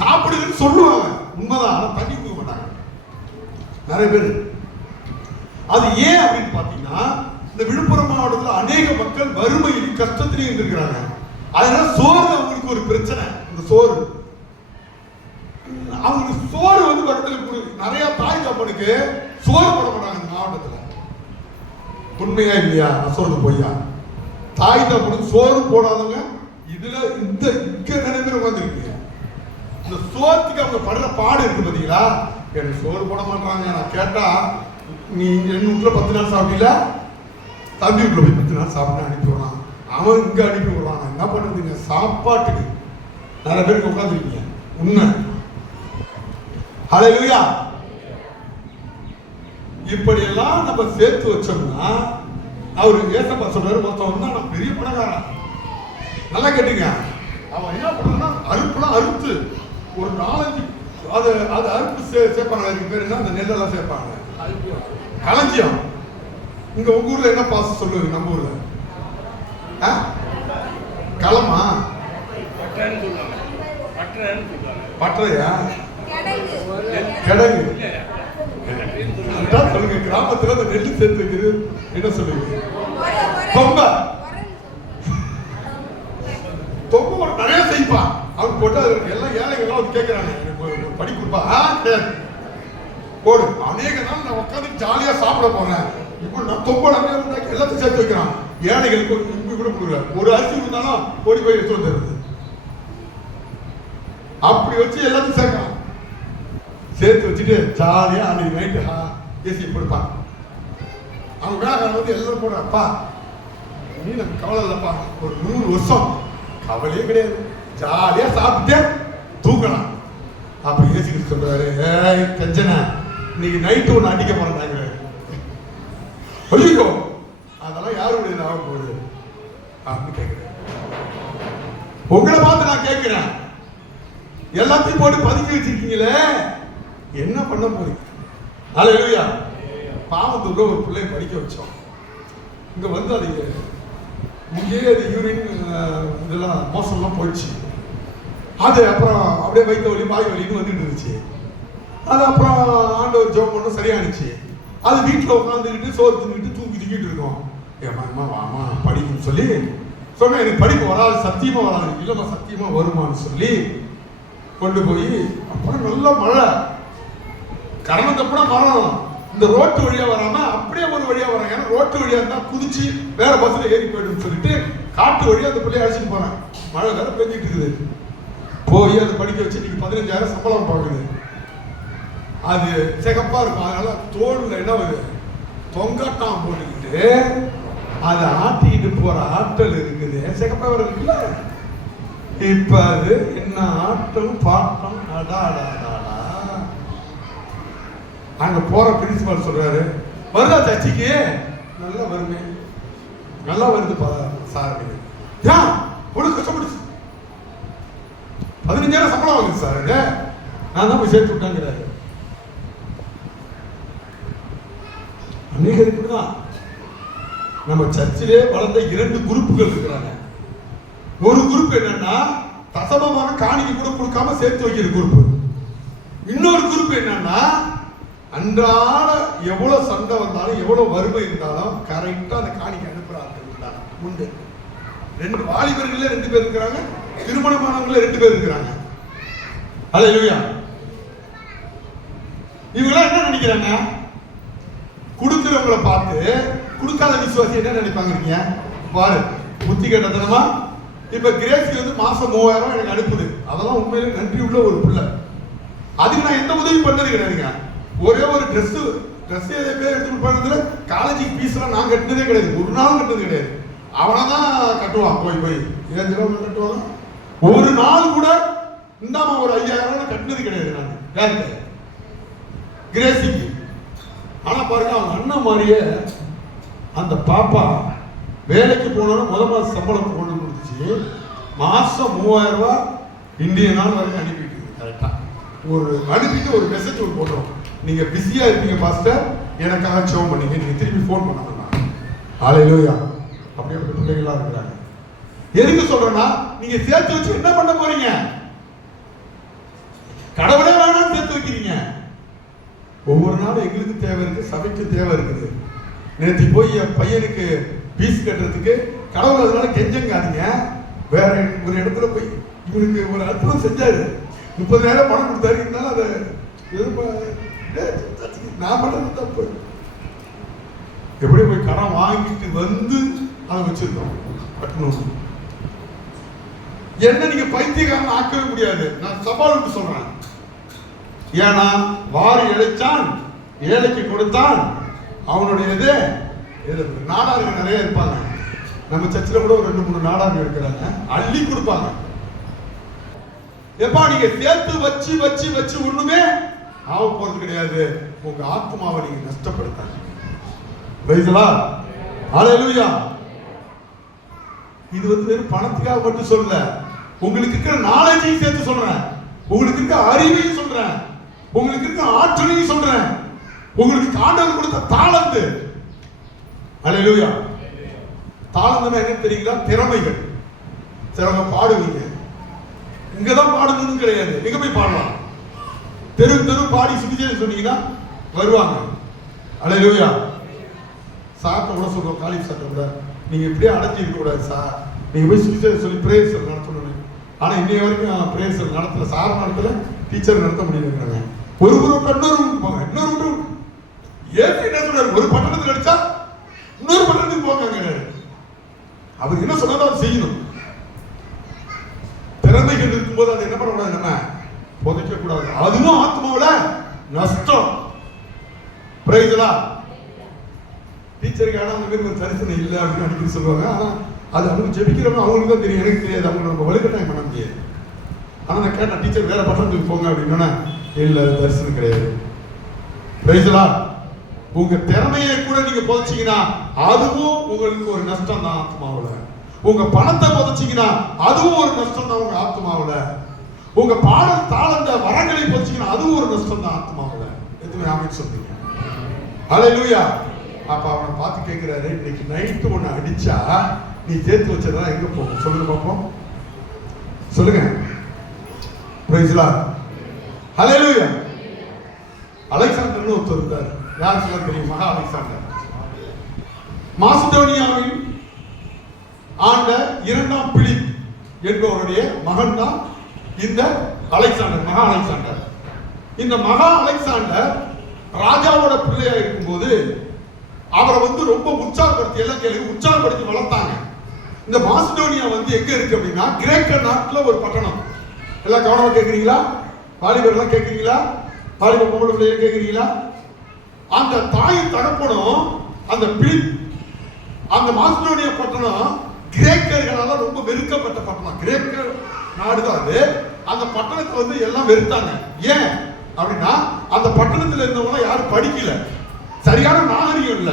சாப்பிடுதுன்னு சொல்லுவாங்க, உண்மைதான். ஆனா தண்ணி கொடுக்க மாட்டாங்க நிறைய பேர். அது ஏன் அப்படின்னு பாத்தீங்கன்னா, இந்த விழுப்புரம் மாவட்டத்தில் அநேக மக்கள் வறுமையிலும் கஷ்டத்திலையும் இருந்திருக்கிறாங்க. அதனால சோறு அவங்களுக்கு ஒரு பிரச்சனை. இந்த சோறு அவங்களுக்கு சோறு வந்து பக்கத்தில் நிறைய தாய் தப்பனுக்கு சோறு போட மாட்டாங்க இந்த மாவட்டத்தில். உண்மையா இல்லையா? நான் சொல்றது பொய்யா? தாய் தப்பனுக்கு சோறு போடாதவங்க இதுல இந்த இங்க நிறைய பேர் உட்காந்துருக்கு. இந்த சோத்துக்கு அவங்க படுற பாடு இருக்கு பாத்தீங்களா? எனக்கு சோறு போட மாட்டாங்க. நான் கேட்டா, நீ என் வீட்டுல 10 நாள் சாப்பிட்டீங்களா, தம்பி வீட்டுல போய் 10 நாள் சாப்பிட்டு அனுப்பி விடுறான். அவன் இங்க அனுப்பி விடுறான். என்ன பண்றதுங்க? சாப்பாட்டுக்கு நிறைய பேருக்கு உட்காந்துருக்கீங்க. உண்மை. ஹல்லேலூயா. இப்படி எல்லாம் நம்ம சேர்த்து வச்சோம்னா, அவரு ஏசப்பா சொல்றாரு, மொத்தம் வந்தா நான் பெரிய பணக்காரன். நல்லா கேட்டீங்க. அவன் என்ன பண்ணா, அறுப்புலாம் அறுத்து ஒரு 4-5 அது அறுப்பு சேர்ப்பாங்க. அதுக்கு பேர் என்ன? அந்த நெல்லெல்லாம் சேர்ப்பாங்க, களஞ்சியம். இங்க உங்க ஊர்ல என்ன பாசம் சொல்லுவது? நம்ம ஊர்ல களமா, பட்டறையா, கிடங்கு சொல்லுங்க. கிராமத்துல அந்த நெல் சேர்த்து வைக்கிறது என்ன சொல்லுங்க? தொம்ப. தொம்ப நிறைய செய்ப்பான். அவங்க போட்டு எல்லாம் ஏழைகள் வந்து கேட்கிறாங்க, எனக்கு படி கொடுப்பா. போடு. அநேக நாள் நான் உட்காந்து ஜாலியா சாப்பிட போறேன். இப்போ நான் தொம்ப எல்லாத்தையும் சேர்த்து வைக்கிறான். ஏழைகளுக்கு கூட கொடுக்குறாரு. ஒரு அரிசி இருந்தாலும் ஓடி போய் எடுத்து வந்துடுறது. அப்படி வச்சு எல்லாத்தையும் சேர்க்கலாம். சேர்த்து வச்சுட்டு ஜாலியா அன்னைக்கு நைட்டு ஏசி கொடுப்பான். அவங்க வேலைக்காரன் வந்து எல்லாரும் போடுறப்பா, நீ எனக்கு கவலை இல்லப்பா, ஒரு 100 வருஷம் கவலையே கிடையாது, ஜாலியா சாப்பிட்டு தூக்கலாம். அப்ப ஏசி சொல்றாரு, ஏய் கஞ்சனா, இன்னைக்கு நைட்டு ஒன்று அடிக்க போறாங்க. ஐயோ, அதெல்லாம் யாருடைய ஆக போகுது அப்படின்னு கேட்கிறேன். உங்களை பார்த்து நான் கேட்கிறேன், எல்லாத்தையும் போட்டு பதுக்கி வச்சிருக்கீங்களே, என்ன பண்ண போறீங்க? அல்லேலூயா. பாவத்துக்கு ஒரு பிள்ளையை படிக்க வச்சோம். இங்க வந்து அது இங்கேயே அது யூரின் இதெல்லாம் மோசம்லாம் போயிடுச்சு. அது அப்புறம் அப்படியே வயிற்று வலி வாய் வலின்னு வந்துட்டு இருந்துச்சு. அது அப்புறம் ஆண்டவர் ஜெபம் பண்ண சரியானுச்சு. அது வீட்டில் உட்காந்துக்கிட்டு சோறு தின்னுக்கிட்டு தூக்கிட்டு இருக்கோம். ஏம்மா அம்மா வாமா படிக்கணும்னு சொல்லி சொன்னேன். எனக்கு படிக்க வராது, சத்தியமா வராது. இல்லைம்மா சத்தியமா வருமானு சொல்லி கொண்டு போய் அப்புறம் நல்ல மழை, கரணத்தப்பட மரம், இந்த ரோட்டு வழியா வராம அப்படியே ஒரு வழியா வராங்க. ஏன்னா ரோட்டு வழியா இருந்தா குதிச்சு வேற பஸ்ல ஏறி போயிடும் சொல்லிட்டு காட்டு வழியா அந்த பிள்ளைய அழைச்சிட்டு போறேன். மழை வேற பெஞ்சிட்டு இருக்குது. போய் அதை படிக்க வச்சு நீங்க 15,000 சம்பளம் பாக்குது. அது சிகப்பா இருக்கும். அதனால தோல்ல என்ன தொங்கட்டாம் போட்டுக்கிட்டு அதை ஆட்டிக்கிட்டு போற ஆற்றல் இருக்குது. சிகப்பா வர இருக்குல்ல. இப்ப அது என்ன ஆட்டம் பாட்டம். அங்க போற பிரின்சிபால் சொல்றாரு, வருதா சர்ச்சைக்கு? நல்லா வருமே, நல்லா வருது சார். ஏன் ஒண்ணு கஷ்டப்படுச்சு, 15,000 சம்பளம் வாங்குது சார். நான் தான் போய் சேர்த்து விட்டாங்கிறாரு. அநேக இருக்குதான். நம்ம சர்ச்சிலே வளர்ந்த 2 குரூப்புகள் இருக்கிறாங்க. ஒரு குரூப் என்னன்னா தசமமான காணிக்கை கூட கொடுக்காம சேர்த்து வைக்கிற குரூப். இன்னொரு குரூப் என்னன்னா அன்றாட எவ்வளவு சண்டை வந்தாலும் எவ்வளவு வறுமை இருந்தாலும் கரெக்டா அந்த காணிக்கை அனுப்புறாங்க. உண்டு. 2 வாலிபர்கள்ல 2 பேர் இருக்கிறாங்க, திருமணமானவங்கள 2 பேர் இருக்கிறாங்க. அல்லேலூயா. இவங்க என்ன நினைக்கிறாங்க? கொடுக்கிறவங்களை பார்த்து கொடுக்காத விசுவாசி என்ன நினைப்பாங்க? பாரு புத்தி கட்டத்தனமா. இப்ப கிரேசி வந்து மாசம் 3000 எனக்கு அனுப்புது. அதெல்லாம் உண்மையிலே நன்றி உள்ள ஒரு பிள்ளை. அதுக்கு நான் எந்த உதவி பண்ணது கிடையாதுங்க. ஒரே ஒரு ட்ரெஸ் எதை பேர் எடுத்து பண்ணதுல காலேஜுக்கு ஃபீஸ்லாம் நான் கட்டினதே கிடையாது. ஒரு நாள் கட்டினது கிடையாது. அவனை தான் கட்டுவான். போய் ஏன் கட்டுவாங்க. ஒரு நாள் கூட இந்தாம ஒரு 5,000 கட்டினது கிடையாது நான். யாருக்கு? கிரேசிக்கு. ஆனா பாருங்க, அவங்க அண்ணன் மாதிரியே அந்த பாப்பா வேலைக்கு போனோன்னு மாசம் சம்பளம் கொண்டு கொடுத்துச்சு. மாசம் 3000 ரூபாய் இந்திய நாள் வரைக்கும் அனுப்பிட்டு கரெக்டா ஒரு அனுப்பிட்டு ஒரு மெசேஜ் ஒரு போட்டோம். நீங்க பிஸியா இருப்பீங்க பாஸ்டர், எனக்காக ஜெபம் பண்ணீங்க. நீங்க திருப்பி போன் பண்ணணும். ஹல்லேலூயா. அப்படியே பிள்ளைகளா இருக்கிறாங்க. எதுக்கு சொல்றேன்னா, நீங்க சேர்த்து வச்சு என்ன பண்ண போறீங்க? கடவுளே வேணாம் சேர்த்து வைக்கிறீங்க. ஒவ்வொரு நாளும் எங்களுக்கு தேவை இருக்கு, சபைக்கு தேவை இருக்குது. நேற்று போய் என் பையனுக்கு பீஸ் கட்டுறதுக்கு கடவுள் அதனால கெஞ்சங்காதீங்க. வேற ஒரு இடத்துல போய் இவனுக்கு ஒரு அற்புதம் செஞ்சாரு. 30,000 பணம் கொடுத்தாரு. இருந்தாலும் அதை நான் பண்ணது தப்பு. எப்படி போய் கடன் வாங்கிட்டு வந்து அதை வச்சிருக்கோம் கட்டணும். என்ன நீங்க பைத்தியக்காரன் ஆக்கவே முடியாது. நான் சவாலுக்கு சொல்றேன். ஏன்னா வாரி இழைச்சான், ஏழைக்கு கொடுத்தான். அவனுடைய நாடார்கள் நிறைய இருப்பாங்க. நம்ம சர்ச்சில் கூட ஒரு 2-3 நாடார்கள் இருக்கிறாங்க. அள்ளி கொடுப்பாங்க. எப்பா நீங்க சேர்த்து வச்சு வச்சு வச்சு ஒண்ணுமே ஆக போறது கிடையாது. உங்க ஆத்மாவை நீங்க நஷ்டப்படுத்தாங்க. ஹல்லேலூயா. இது வெறும் பணத்துக்காக மட்டும் சொல்ல, உங்களுக்கு இருக்கிற நாலேஜையும் சேர்த்து சொல்றேன், உங்களுக்கு இருக்க அறிவையும் சொல்றேன், உங்களுக்கு இருக்க ஆற்றலையும் சொல்றேன், உங்களுக்கு ஆண்டவர் கொடுத்த தாளந்து. ஹல்லேலூயா. தாளந்துனா என்ன தெரியுங்களா? திறமைகள். சிலவங்க பாடுவீங்க. இங்கதான் பாடணும்னு கிடையாது, எங்க போய் பாடலாம். தெரு தெரு பாடி சுவிசேஷம் சொன்னீங்கன்னா வருவாங்க. ஹல்லேலூயா. சாப்பிட்ட கூட சொல்றோம், காலேஜ் சாப்பிட்ட கூட நீங்க இப்படியே அடைஞ்சி இருக்க கூடாது சார், நீங்க போய் சுவிசேஷம் சொல்லி பிரேயர் நடத்தணும். ஆனா இன்னைய வரைக்கும் பிரேயர் நடத்தல, சார் நடத்தல, டீச்சர் நடத்த முடியலங்கிறாங்க. ஒரு இன்னொரு போங்க, இன்னொரு ஏன் என்ன சொல்றாரு? ஒரு பட்டணத்துக்கு அடிச்சா இன்னொரு பட்டணத்துக்கு போங்க. அவர் என்ன சொன்னாலும் அதை செய்யணும். திறமைகள் இருக்கும்போது அதை என்ன பண்ணக்கூடாது, நம்ம புதைக்க கூடாது. அதுவும் ஆத்மாவுல நஷ்டம். பிரைஸ்லா. டீச்சருக்கு ஆனா அவங்க ஒரு தரிசனம் இல்லை அப்படின்னு அடிக்கடி சொல்லுவாங்க. ஆனா அது அவங்க ஜெபிக்கிறவங்க அவங்களுக்கு தான் தெரியும், எனக்கு தெரியாது. அவங்க நம்ம வலுக்கட்டாயம் பண்ண முடியாது. ஆனா நான் கேட்டேன், டீச்சர் வேற பட்டணத்துக்கு போங்க அப்படின்னா இல்ல தரிசனம் கிடையாது. பிரைஸ்லா. உங்க திறமையை கூட நீங்க புதைச்சீங்கன்னா அதுவும் உங்களுக்கு ஒரு நஷ்டம் தான் ஆத்மாவுல. உங்க பணத்தை புதைச்சீங்கன்னா அதுவும் ஒரு நஷ்டம் தான் உங்க ஆத்மாவுல. உங்க பாடல் தாளந்த வரங்களை புதைச்சீங்கன்னா அதுவும் ஒரு நஷ்டம் தான் ஆத்மாவுல. எத்தனை ஆமென் சொல்றீங்க? ஹல்லேலூயா. அப்ப அவனை பார்த்து கேட்கிறாரு, இன்னைக்கு நைட்டு ஒண்ணு அடிச்சா நீ சேர்த்து வச்சதா எங்க போகும் சொல்லுங்க பாப்போம். சொல்லுங்க. Price the Lord. ஹல்லேலூயா. அலெக்சாண்டர்னு ஒருத்தர் இருந்தார். யார் சொல்ல தெரியும்? மகா அலெக்சாண்டர். மாசிடோனியாவின் ஆண்ட 2ஆம் பிலிப் என்பவருடைய மகன் தான் இந்த அலெக்சாண்டர், மகா அலெக்சாண்டர். இந்த மகா அலெக்சாண்டர் ராஜாவோட பிள்ளையா இருக்கும்போது அவரை ரொம்ப உற்சாகப்படுத்தி, எல்லாம் கேள்வி உற்சாகப்படுத்தி வளர்த்தாங்க. இந்த மாசிடோனியா எங்க இருக்கு அப்படின்னா கிரேக்க நாட்டுல ஒரு பட்டணம். எல்லாம் கவனமா கேட்கிறீங்களா? வாலிபர்லாம் கேட்கிறீங்களா? வாலிப பொம்பளை பிள்ளைய கேட்கிறீங்களா? அந்த தாய் தகப்பனும் அந்த பிலிப், அந்த மாசிடோனியா பட்டணம் கிரேக்கர்களால ரொம்ப வெறுக்கப்பட்ட பட்டணம். கிரேக்க நாடுதான் அது. அந்த பட்டணத்தை எல்லாம் வெறுத்தாங்க. ஏன் அப்படின்னா அந்த பட்டணத்துல இருந்தவங்க யாரும் படிக்கல, சரியான நாகரிகம் இல்ல,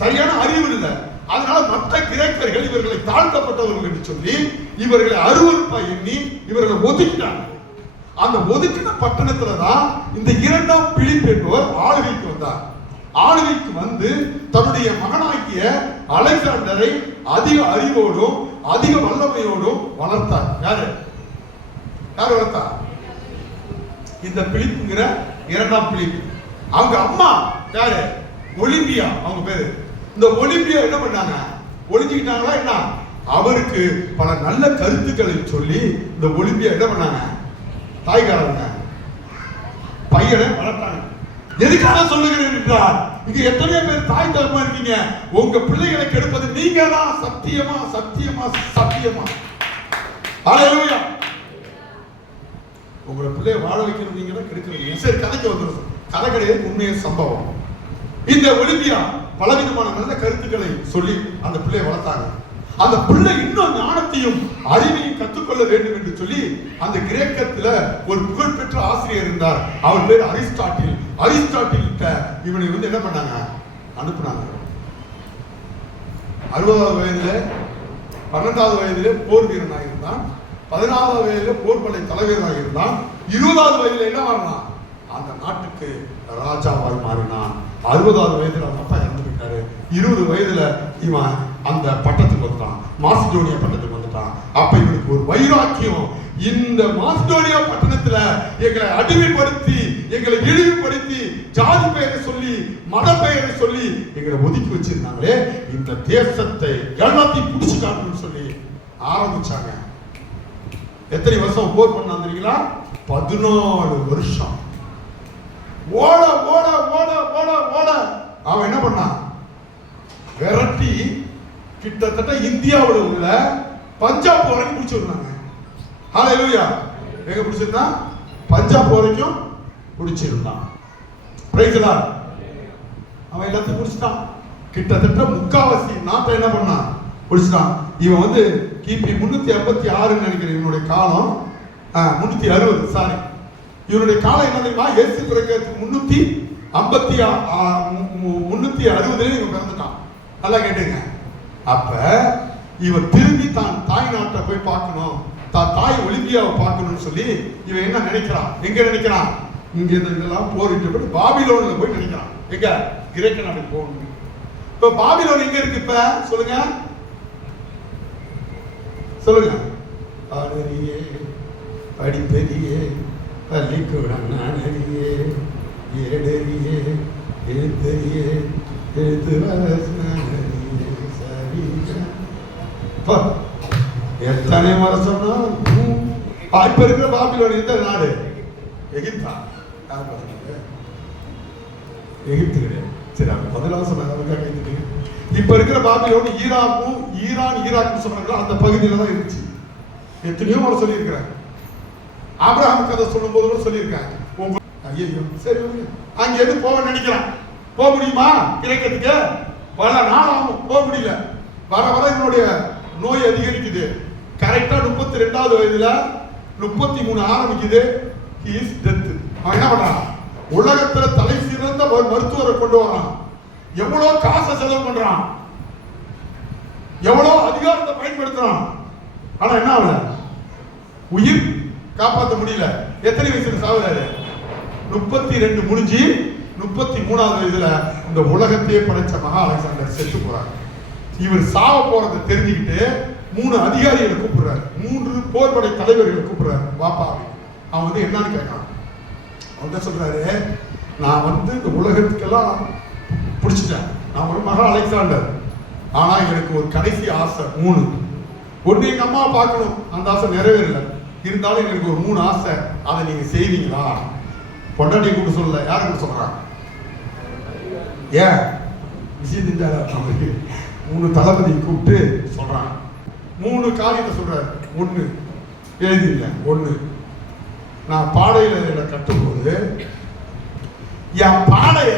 சரியான அறிவு இல்ல. அதனால மற்ற கிரேக்கர்கள் இவர்களை தாழ்த்தப்பட்டவர்கள் என்று சொல்லி இவர்களை அருவருப்பா எண்ணி இவர்களை ஒதுக்கிட்டாங்க. அந்த ஒதுக்கின பட்டணத்துலதான் இந்த 2ஆம் பிலிப் என்பவர் ஆளுகைக்கு வந்தார். ஆளுகைக்கு தன்னுடைய மகனாகிய அலெக்சாண்டரை அதிக அறிவோடும் அதிக வல்லமையோடும் வளர்த்தார். யாரு வளர்த்தா? இந்த பிலிப்புங்கிற 2ஆம் பிலிப். அவங்க அம்மா யாரு? ஒலிம்பியா, அவங்க பேரு. இந்த ஒலிம்பியா என்ன பண்ணாங்க? ஒளிஞ்சுக்கிட்டாங்களா என்ன? அவருக்கு பல நல்ல கருத்துக்களை சொல்லி இந்த ஒலிம்பியா என்ன பண்ணாங்க? தாய்காரங்க பையனை வளர்த்தாங்க. எதுக்காக சொல்லுகிறேன் என்றால், இங்க எத்தனையோ பேர் தாய் தகப்பா இருக்கீங்க, உங்க பிள்ளைகளை கெடுப்பது நீங்க தான். சத்தியமா சத்தியமா சத்தியமா. ஹல்லேலூயா. உங்களை பிள்ளைய வாழ வைக்கிறது நீங்க தான், கெடுக்கிறீங்க. சரி, கதைக்கு வந்துடும். கதை கிடையாது, உண்மையை சம்பவம். இந்த ஒலிம்பியா பலவிதமான நல்ல கருத்துக்களை சொல்லி அந்த பிள்ளையை வளர்த்தாங்க. அந்த பிள்ளை இன்னும் ஞானத்தையும் அறிவையும் கற்றுக்கொள்ள வேண்டும் என்று சொல்லி அந்த கிரேக்கத்துல ஒரு புகழ்பெற்ற ஆசிரியர் இருந்தார். அவர் பேர் அரிஸ்டாட்டில். அரிஸ்டாட்டில் இவனை என்ன பண்ணாங்க? அனுப்புனாங்க. 60வது வயதுல 12வது வயதிலே போர் வீரனாக இருந்தான். 14வது வயதிலே போர்படை தலைவராக இருந்தான். 20வது வயதில என்ன மாறினான்? அந்த நாட்டுக்கு ராஜாவாய் மாறினான். 60வது வயதுல அவங்க அப்பா இறந்து விட்டாரு. 20 வயதுல இவன் அந்த பட்டத்துக்கு வந்துட்டான், மாசிடோனியா பட்டத்துக்கு வந்துட்டான். அப்ப இவனுக்கு ஒரு வைராக்கியம். இந்த மாசிடோனியா பட்டணத்துல எங்களை அடிமைப்படுத்தி, எங்களை இழிவுபடுத்தி, ஜாதி பெயரை சொல்லி, மத பெயரை சொல்லி எங்களை ஒதுக்கி வச்சிருந்தாங்களே, இந்த தேசத்தை எல்லாத்தையும் புடிச்சு காட்டணும்னு சொல்லி ஆரம்பிச்சாங்க. எத்தனை வருஷம் போர் பண்ணாங்களா? 14 வருஷம். ஓட ஓட ஓட ஓட ஓட அவன் என்ன பண்ணான்? விரட்டி கிட்டத்தட்ட இந்தியாவில் உள்ள பஞ்சாப் வரைக்கும் பிடிச்சிருந்தாங்க. ஹல்லேலூயா. எங்க பிடிச்சிருந்தான்? பஞ்சாப் வரைக்கும் பிடிச்சிருந்தான். Price the Lord. அவன் எல்லாத்தையும் பிடிச்சிட்டான். கிட்டத்தட்ட முக்காவாசி நாட்டை என்ன பண்ணான்? பிடிச்சிட்டான். இவன் கிபி 356 நினைக்கிறேன் இவனுடைய காலம். 360 சாரி. இவனுடைய காலம் என்ன தெரியுமா? இயேசு பிறக்கிறதுக்கு 360 இவன் பிறந்துட்டான். நல்லா கேட்டுங்க. அப்ப இவன் திரும்பி தான் தாய் நாட்டை போய் பார்க்கணும், தான் தாய் ஒலிம்பியாவை பார்க்கணும்னு சொல்லி இவன் என்ன நினைக்கிறான்? எங்க நினைக்கிறான்? இங்க இதெல்லாம் போரிட்டு பாபிலோன்ல போய் நினைக்கிறான். எங்க? கிரேக்க நாட்டுக்கு போகணும். இப்ப பாபிலோன் எங்க இருக்கு? இப்ப சொல்லுங்க சொல்லுங்க. ஆடரியே படிப்பெரியே பள்ளிக்கூடம் நாடரியே ஏடரியே எழுத்தரியே எழுத்து எத்தனை வருஷம் இப்ப இருக்கிற பாபிலோன் எந்த நாடு? எகிப்தா? எகிப்து கிடையாது. சரி, முதலாவது சொன்னாங்க. இப்ப இருக்கிற பாபிலோன் ஈரான் சொன்னாங்க. அந்த பகுதியில தான் இருந்துச்சு. எத்தனையோ முறை சொல்லியிருக்கிறாங்க. ஆபிரகாம் கதை சொல்லும் போது கூட சொல்லியிருக்காங்க. ஐயோ, சரி, அங்க எது போக நினைக்கிறான். போக முடியுமா? கிரேக்கத்துக்கு பல நாள் ஆகும், போக முடியல. வர வர என்னுடைய நோய் அதிகரிக்குது. கரெக்டா 32வது வயதுல 33 ஆரம்பிக்குது. he is death. அவன் என்ன பண்றான்? உலகத்துல தலை சிறந்த மருத்துவரை கொண்டு வரான். எவ்வளவு காசை செலவு பண்றான்? எவ்வளவு அதிகாரத்தை பயன்படுத்துறான். ஆனா என்ன ஆகல, உயிர் காப்பாற்ற முடியல. எத்தனை வயசுல சாகுறாரு? 32 முடிஞ்சு 33வது வயசுல இந்த உலகத்தையே படைச்ச மகா அலெக்சாண்டர் செத்து போறாரு. இவர் சாவ போறதை தெரிஞ்சுக்கிட்டு 3 அதிகாரிகளை கூப்பிடுறாரு, 3 போர்படை தலைவர்களை கூப்பிடுறாரு. வாப்பா, அவன் வந்து என்னன்னு கேட்கறான். அவன் சொல்றாரு, நான் இந்த உலகத்துக்கெல்லாம் பிடிச்சிட்டேன், நான் ஒரு மகா அலெக்சாண்டர். ஆனா எனக்கு ஒரு கடைசி ஆசை 3. ஒண்ணு எங்க அம்மா பார்க்கணும், அந்த ஆசை நிறைவேறல. இருந்தாலும் எனக்கு ஒரு 3 ஆசை, அதை நீங்க செய்வீங்களா? பொண்டாட்டியை கூப்பிட்டு சொல்லல, யாரை கூப்பிட்டு சொல்றான்? ஏன் விஷயம் தெரிஞ்சாரா? 3 தளபதியை கூப்பிட்டு சொல்றான். 3 காரியத்தை சொல்றாரு. 1 எழுதிங்க. 1, நான் பாடையில கட்டும்போது என் பாடைய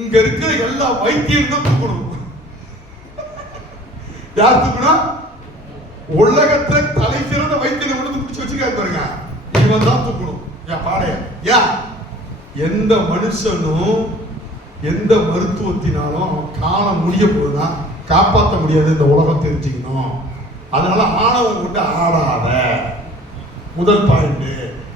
இங்க இருக்கிற எல்லா வைத்தியம் தான் தூக்கணும். யார் தூக்கணும்? உலகத்தை தலை சிறந்த வைத்தியம் மட்டும் பிடிச்சு வச்சுக்காரு பாருங்க, இவன் தான் தூக்கணும் என் பாடைய. ஏன்? எந்த மனுஷனும் எந்த மருத்துவத்தினாலும் அவன் காலம் முடிய போதுதான் காப்பாற்ற முடியாது, இந்த உலகம் தெரிஞ்சுக்கணும். அதனால ஆணவம் கொண்டு ஆடாத. முதல் பாயிண்ட்.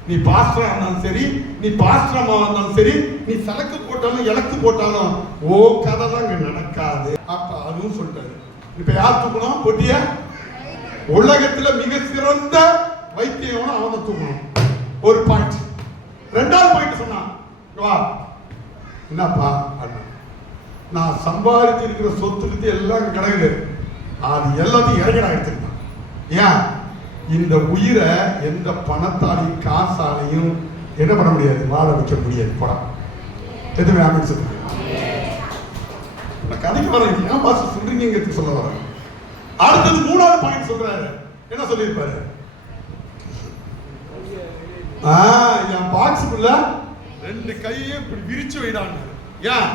நீ பாஸ்டரா இருந்தாலும் சரி, நீ பாஸ்டரமா இருந்தாலும் சரி, நீ சலக்கு போட்டாலும் இலக்கு போட்டாலும் ஓ கதை தான் இங்க நடக்காது. அப்ப அதுவும் சொல்லிட்டாரு. இப்ப யார் தூக்கணும் பொட்டிய? உலகத்துல மிக சிறந்த வைத்தியம் அவனை தூக்கணும். ஒரு பாயிண்ட். 2வது பாயிண்ட் சொன்னான். வா, என்னப்பா? நான் சம்பாதிச்சிருக்கிற சொத்துக்கு எல்லாம் கிடையாது, அது எல்லாத்தையும் இறங்கடா எடுத்துருக்கான். ஏன்? இந்த உயிரை எந்த பணத்தாலையும் காசாலையும் என்ன பண்ண முடியாது, வாழ வைக்க முடியாது. படம் எதுவுமே அமைச்சு கதைக்கு வர ஏன் பாஸ் சொல்றீங்கிறது சொல்ல வர. அடுத்தது 3வது பாயிண்ட் சொல்றாரு. என்ன சொல்லியிருப்பாரு? என் பாக்ஸுக்குள்ள 2 கையை இப்படி விரிச்சு வைடாங்க. ஏன்?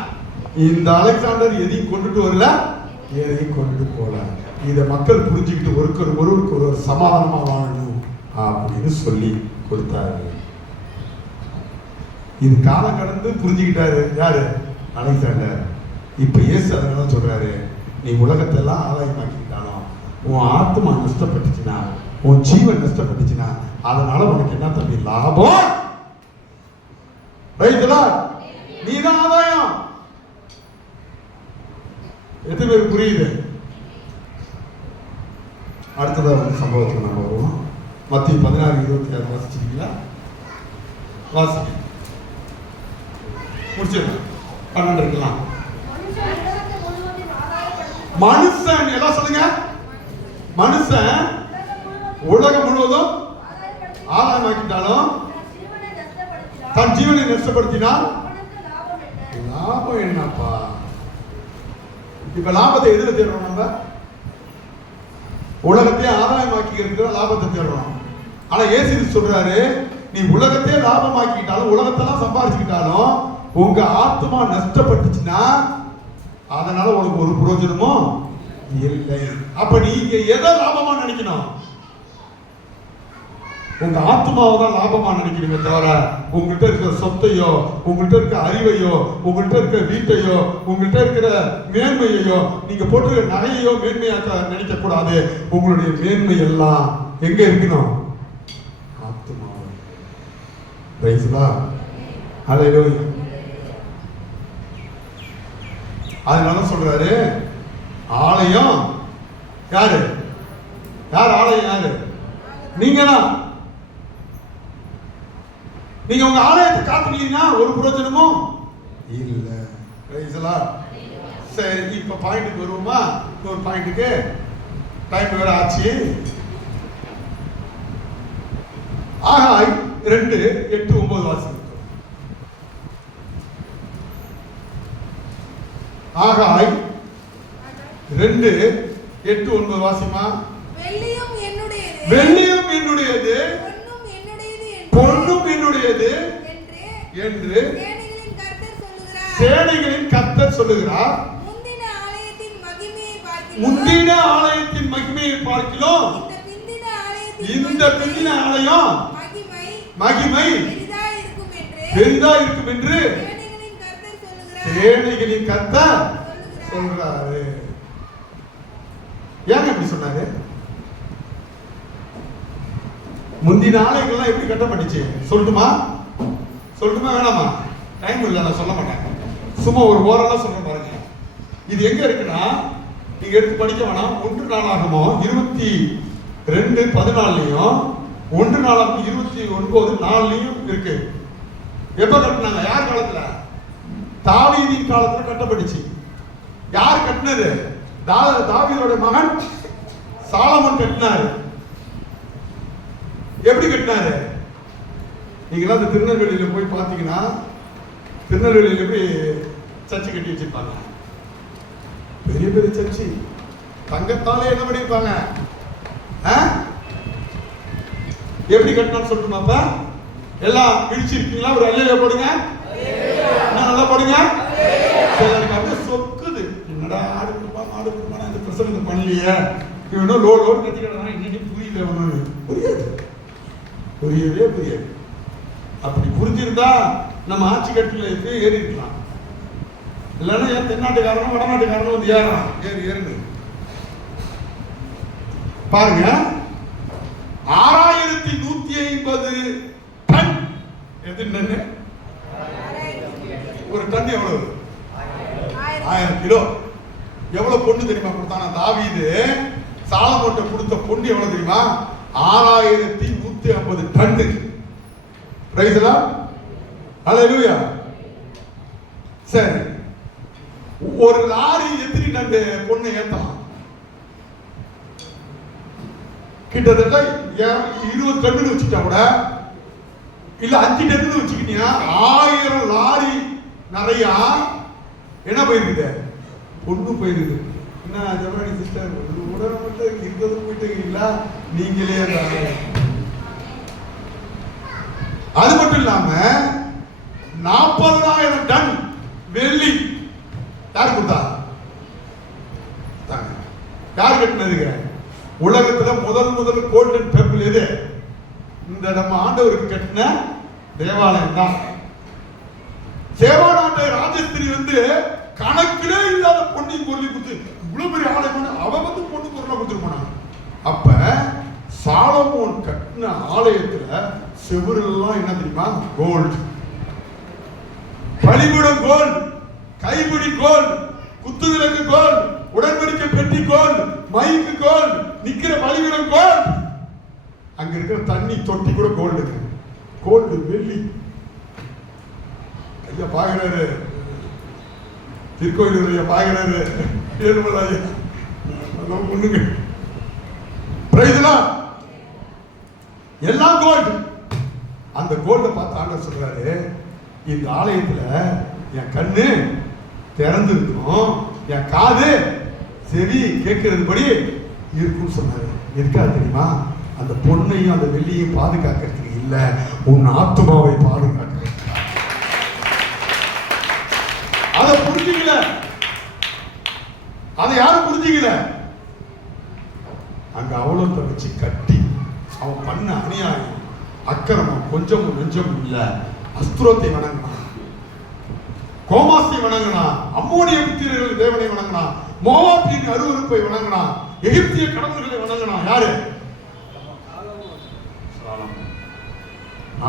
இந்த அலெக்சாண்டர் எதையும் கொண்டுட்டு வரல, எதையும் கொண்டுட்டு போல. இதை மக்கள் புரிஞ்சுக்கிட்டு ஒருவருக்கு ஒரு சமாதானமா வாழணும் அப்படின்னு சொல்லி கொடுத்தாரு. இது காலம் கடந்து புரிஞ்சுக்கிட்டாரு. யாரு? அலெக்சாண்டர். இப்ப இயேசு அதனால சொல்றாரு, நீ உலகத்தெல்லாம் ஆதாயமாக்கிட்டாலும் உன் ஆத்மா நஷ்டப்பட்டுச்சுன்னா, உன் ஜீவன் நஷ்டப்பட்டுச்சுன்னா, அதனால உனக்கு என்ன தம்பி லாபம்? நீதான் ஆதாயம். எத்தனை பேர் புரியுது? அடுத்ததாக சம்பவத்துக்கு நம்ம வருவோம். மத்திய 16:26 வாசிச்சிருக்கீங்களா? வாசிக்க முடிச்சிடலாம். 12 இருக்கலாம். மனுஷன் எல்லாம் சொல்லுங்க. மனுஷன் உலகம் முழுவதும் ஆதாயமாக்கிட்டாலும் தன் ஜீவனை நஷ்டப்படுத்தினால் லாபம் என்னப்பா? இப்ப லாபத்தை எதுல தேடுறோம்? நம்ம உலகத்தையே ஆதாயமாக்கி இருக்கிற லாபத்தை தேடுறோம். ஆனா இயேசு சொல்றாரு, நீ உலகத்தையே லாபமாக்கிட்டாலும் உலகத்தெல்லாம் சம்பாதிச்சுக்கிட்டாலும் உங்க ஆத்மா நஷ்டப்பட்டுச்சுன்னா அதனால உனக்கு ஒரு பிரயோஜனமும் இல்லை. அப்ப நீங்க எதை லாபமா நினைக்கணும்? உங்க ஆத்மாவை தான் லாபமா நினைக்கிறீங்க தவிர உங்கள்கிட்ட இருக்கிற சொத்தையோ, உங்கள்கிட்ட இருக்கிற அறிவையோ, உங்கள்கிட்ட இருக்கிற வீட்டையோ, உங்கள்கிட்ட இருக்கிற மேன்மையையோ, நீங்க போட்டுக்கிற நகையோ மேன்மையாக்க நினைக்க கூடாது. உங்களுடைய மேன்மை எல்லாம் எங்க இருக்கணும்? ஆத்மாவை. ரைஸ்லா ஹல்லேலூயா. அதனால சொல்றாரு, ஆலயம் யாரு? யார் ஆலயம்? யாரு? நீங்க தான். நீங்க உங்க ஆலயத்தை காத்துட்டீங்கன்னா ஒரு பிரயோஜனமும் இல்ல. ரைஸ்லா. சரி, இப்ப பாயிண்ட்டுக்கு வருவோமா? ஒரு பாயிண்ட்டுக்கு டைம் வேற ஆச்சு. ஆகாய் 2:8-9 வாசி. ஆகாய் 2:8-9 வாசிமா. வெள்ளியும் என்னுடையது, வெள்ளியும் என்னுடையது, பொன்னும் என்னுடையது என்று சேனைகளின் கர்த்தர் சொல்லுகிறார். முந்தின ஆலயத்தின் மகிமையை பார்க்கிறோம். இந்த பிந்தின ஆலயம் மகிமை பெரிதா இருக்கும் என்று சேனைகளின் கர்த்தர் சொல்றாரு. ஏங்க இப்படி சொன்னாரு? முந்தின ஆலயங்கள்லாம் எப்படி கட்டப்பட்டுச்சு சொல்லட்டுமா? வேணாமா? டைம் இல்லை, நான் சொல்ல மாட்டேன். சும்மா ஒரு ஓரளவு சொல்ற பாருங்க. இது எங்க இருக்குன்னா, நீங்க எடுத்து படிக்க வேணாம். 1 நாளாகமம் 22:14 1 நாளாகமம் 29:4 இருக்கு. எப்ப கட்டினாங்க? யார் காலத்துல? தாவீதின் காலத்துல கட்டப்பட்டுச்சு. யார் கட்டினது? தாவீதோட மகன் சாலமோன் கட்டினாரு. எப்படி கட்டினாரு? நீங்க அந்த திருநெல்வேலியில போய் பாத்தீங்கன்னா, திருநெல்வேலியில எப்படி சர்ச்சு கட்டி வச்சிருப்பாங்க, பெரிய பெரிய சர்ச்சு. தங்கத்தாலே என்ன பண்ணிருப்பாங்க? எப்படி கட்டினான்னு சொல்லட்டுமாப்பா? எல்லாம் இடிச்சிருக்கீங்களா? ஒரு அல்லையில போடுங்க, நல்லா போடுங்க. எனக்கு அப்படியே சொக்குது. என்னடா ஆடு கொடுப்பா மாடு கொடுப்பா, இந்த பிரசங்கத்தை பண்ணலையே, இவனும் லோடு கட்டிக்கிறான். இன்னைக்கு புரியல, ஒண்ணு புரியவே புரியாது. அப்படி புரிஞ்சிருந்தா நம்ம ஆட்சி கட்டில ஏறி இருக்கலாம். இல்லைன்னா ஏன் தென்னாட்டுக்காரனும் வடநாட்டுக்காரனும் வந்து ஏறான், ஏறுன்னு பாருங்க. 6150 டன். எது ஒரு டன் எவ்வளவு? 1000 கிலோ. எவ்வளவு பொண்ணு தெரியுமா கொடுத்தானா தாவீது? சாலமோன்ட்ட கொடுத்த பொண்ணு எவ்வளவு தெரியுமா? 6150 டன். பிரைஸ் தி லார்ட், ஹalleluya. சரி, ஒரு லாரி எத்தனை டன் பொண்ணு ஏத்தலாம்? கிட்டத்தட்ட 20 டன் வச்சுட்டா கூட, இல்ல 5 டன் வச்சுக்கிட்டீங்கன்னா 1000 லாரி நிறைய என்ன போயிருக்குது? பொண்ணு போயிருக்குது. என்ன ஜெபராணி சிஸ்டர் உடனே மட்டும் இருக்கிறது போயிட்டீங்களா? நீங்களே அது மட்டும் இல்லாம 40,000 டன் வெள்ளி யார் கொடுத்தா? யார் கட்டினதுங்க? உலகத்துல முதல் கோல்டன் டெம்பிள் எது? இந்த நம்ம ஆண்டவருக்கு கட்டின தேவாலயம் தான். சேவாநாட்டை ராஜஸ்திரி கணக்கிலே இல்லாத பொன்னையும் பொருளை கொடுத்து இவ்வளவு பெரிய ஆலயம் அவ பொண்ணு பொருளை கொடுத்துட்டு போனாங்க. அப்ப சாலமோன் கட்டின ஆலயத்துல செவுரெல்லாம் என்ன தெரியுமா? கோல்டு. பலிபீடம் கோல்டு, கைப்பிடி கோல்டு, குத்துவிளக்கு கோல்டு, உடன்படிக்கை பெட்டி கோல்டு, மைக்கு கோல்டு, நிக்கிற பலிபீடம் கோல்டு. அங்க இருக்கிற தண்ணி தொட்டி கூட கோல்டு. கோல்டு வெள்ளி. ஐயா பாக்குறாரு, திருக்கோயிலுடைய பாக்குறாரு, ஏழுமலையா ஒண்ணுங்க. எல்லாம் கோல்டு. அந்த கோல்டை பார்த்து ஆண்டவர் சொல்றாரு, இந்த ஆலயத்துல என் கண்ணு திறந்திருக்கும், என் காது செவி கேட்கிறது படி இருக்குன்னு சொன்னாரு. இருக்கா தெரியுமா? அந்த பொண்ணையும் அந்த வெள்ளியையும் பாதுகாக்கிறதுக்கு இல்ல, உன் ஆத்மாவை பாதுகாக்க. அதை புரிஞ்சுக்கல. அதை யாரும் புரிஞ்சுக்கல. அங்க அவலத்தை வச்சு கட்டி அவன் பண்ண அநியாயம், அக்கிரமம் கொஞ்சமும் நெஞ்சமும் இல்ல. அஸ்திரத்தை வணங்கினான், கோமாசை வணங்கினான், அம்மோனிய புத்திரர்கள் தேவனை வணங்கினான், மோவாபின் அருவருப்பை வணங்கினான், எகிப்திய கடவுள்களை வணங்கினான். யாரு?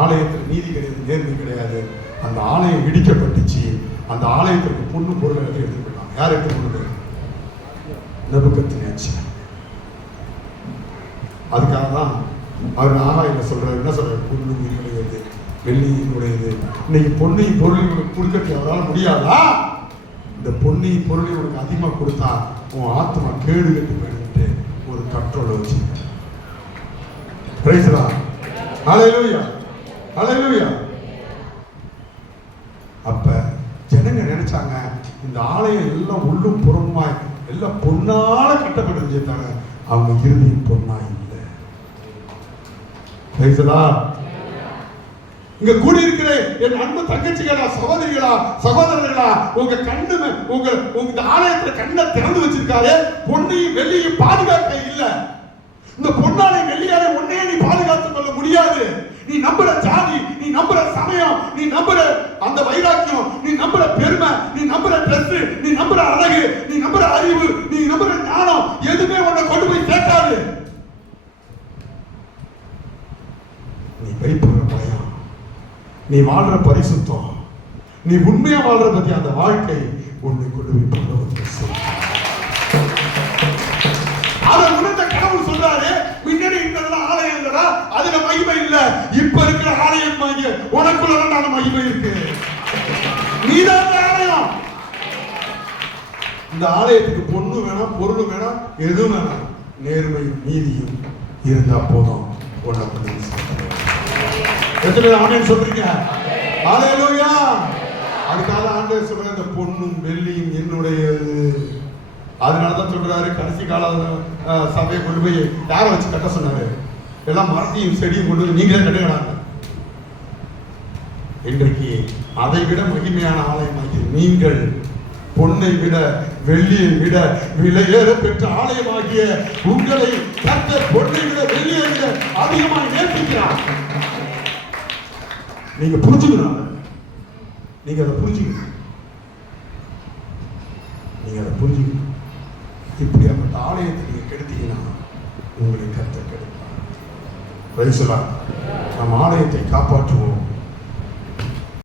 ஆலயத்தில் நீதி கிடையாது, நேர்மை கிடையாது. அந்த ஆலயம் இடிக்கப்பட்டுச்சு. அந்த ஆலயத்திற்கு பொண்ணு பொருளை எடுத்துக்கிட்டான். யார் எடுத்து கொண்டது? நேபுக்கத்நேச்சர். அதுக்காக தான் அவர் ஆராயில சொல்றாரு, என்ன சொல்றாரு? பொண்ணு உயிரிழையது, வெள்ளியினுடையது. இன்னைக்கு பொண்ணையும் பொருளையும் கொடுக்கறது அவரால் முடியாதா? இந்த பொண்ணையும் பொருளையும் உனக்கு அதிகமாக கொடுத்தா உன் ஆத்மா கேடு கட்டு போயிட்டு ஒரு கண்ட்ரோல் வச்சு. பிரைஸ் தி லார்ட், ஹல்லேலூயா, ஹல்லேலூயா. அப்ப ஜனங்க நினைச்சாங்க இந்த ஆலயம் எல்லாம் உள்ளும் புறமாய் எல்லாம் பொன்னால கட்டப்பட்டிருந்தாங்க. அவங்க இறுதியும் பொன்னாய் இல்லை. Price the Lord. இங்க கூடி இருக்கிற என் அன்பு தங்கச்சிகளா, சகோதரிகளா, சகோதரர்களா, உங்க கண்ணு உங்க ஆலயத்துல கண்ணை திறந்து வச்சிருக்காரு. பொன்னையும் வெள்ளியும் பாதுகாக்க இல்ல. இந்த பொன்னாலை வெள்ளியாலை ஒன்னே நீ பாதுகாத்துக் கொள்ள முடியாது. நீ நம்புற ஜாதி, நீ நம்புற சமயம், நீ நம்புற அந்த வைராக்கியம், நீ நம்புற பெருமை, நீ நம்புற ட்ரெஸ், நீ நம்புற அழகு, நீ நம்புற அறிவு, நீ நம்புற ஞானம் எதுவுமே உன்னை கொண்டு போய் சேர்க்காது. நீ பயப்படுற பயம், நீ வாழ்ற பரிசுத்தம், நீ உண்மையா வாழ்ற பத்தி அந்த வாழ்க்கை உன்னை கொண்டு போய் பரலோகத்துக்கு சேர்க்கும். அதை உணர்ந்த கடவுள் சொல்றாரு, முன்னாடி இருந்ததெல்லாம் ஆலயங்களா, அதுல மகிமை இல்ல, இப்ப இருக்கிற ஆலயம் மகிமை உனக்குள்ள மகிமை இருக்கு. நீதான் ஆலயம். இந்த ஆலயத்துக்கு பொண்ணு வேணாம், பொருள் வேணாம், எதுவும் வேணாம், நேர்மையும் நீதியும் இருந்தா போதும். உனக்கு எத்தனை ஆமென் சொல்றீங்க? ஹல்லேலூயா. அதுக்காக ஆண்டவர் சொல்ற இந்த பொன்னும் வெள்ளியும் என்னுடையது. அதனாலதான் சொல்றாரு, கடைசி கால சபையை கொண்டு போய் யாரை வச்சு கட்ட சொன்னாரு? எல்லாம் மரத்தையும் செடியும் கொண்டு போய் நீங்களே கட்டுகிறாங்க. இன்றைக்கு அதை விட மகிமையான ஆலயமாகி நீங்கள் பொன்னை விட வெள்ளியை விட விலையேற பெற்ற ஆலயமாகிய உங்களை கர்த்தர் பொன்னை விட வெள்ளியை விட அதிகமாக நேசிக்கிறார். நீங்க புரிஞ்சுக்கணும். நீங்க அதை புரிஞ்சுக்கணும். நீங்க அதை புரிஞ்சுக்கணும். இப்படியாப்பட்ட ஆலயத்தை நீங்க கெடுத்தீங்கன்னா உங்களை கர்த்தர் கெடுப்பார். நம்ம ஆலயத்தை காப்பாற்றுவோம்.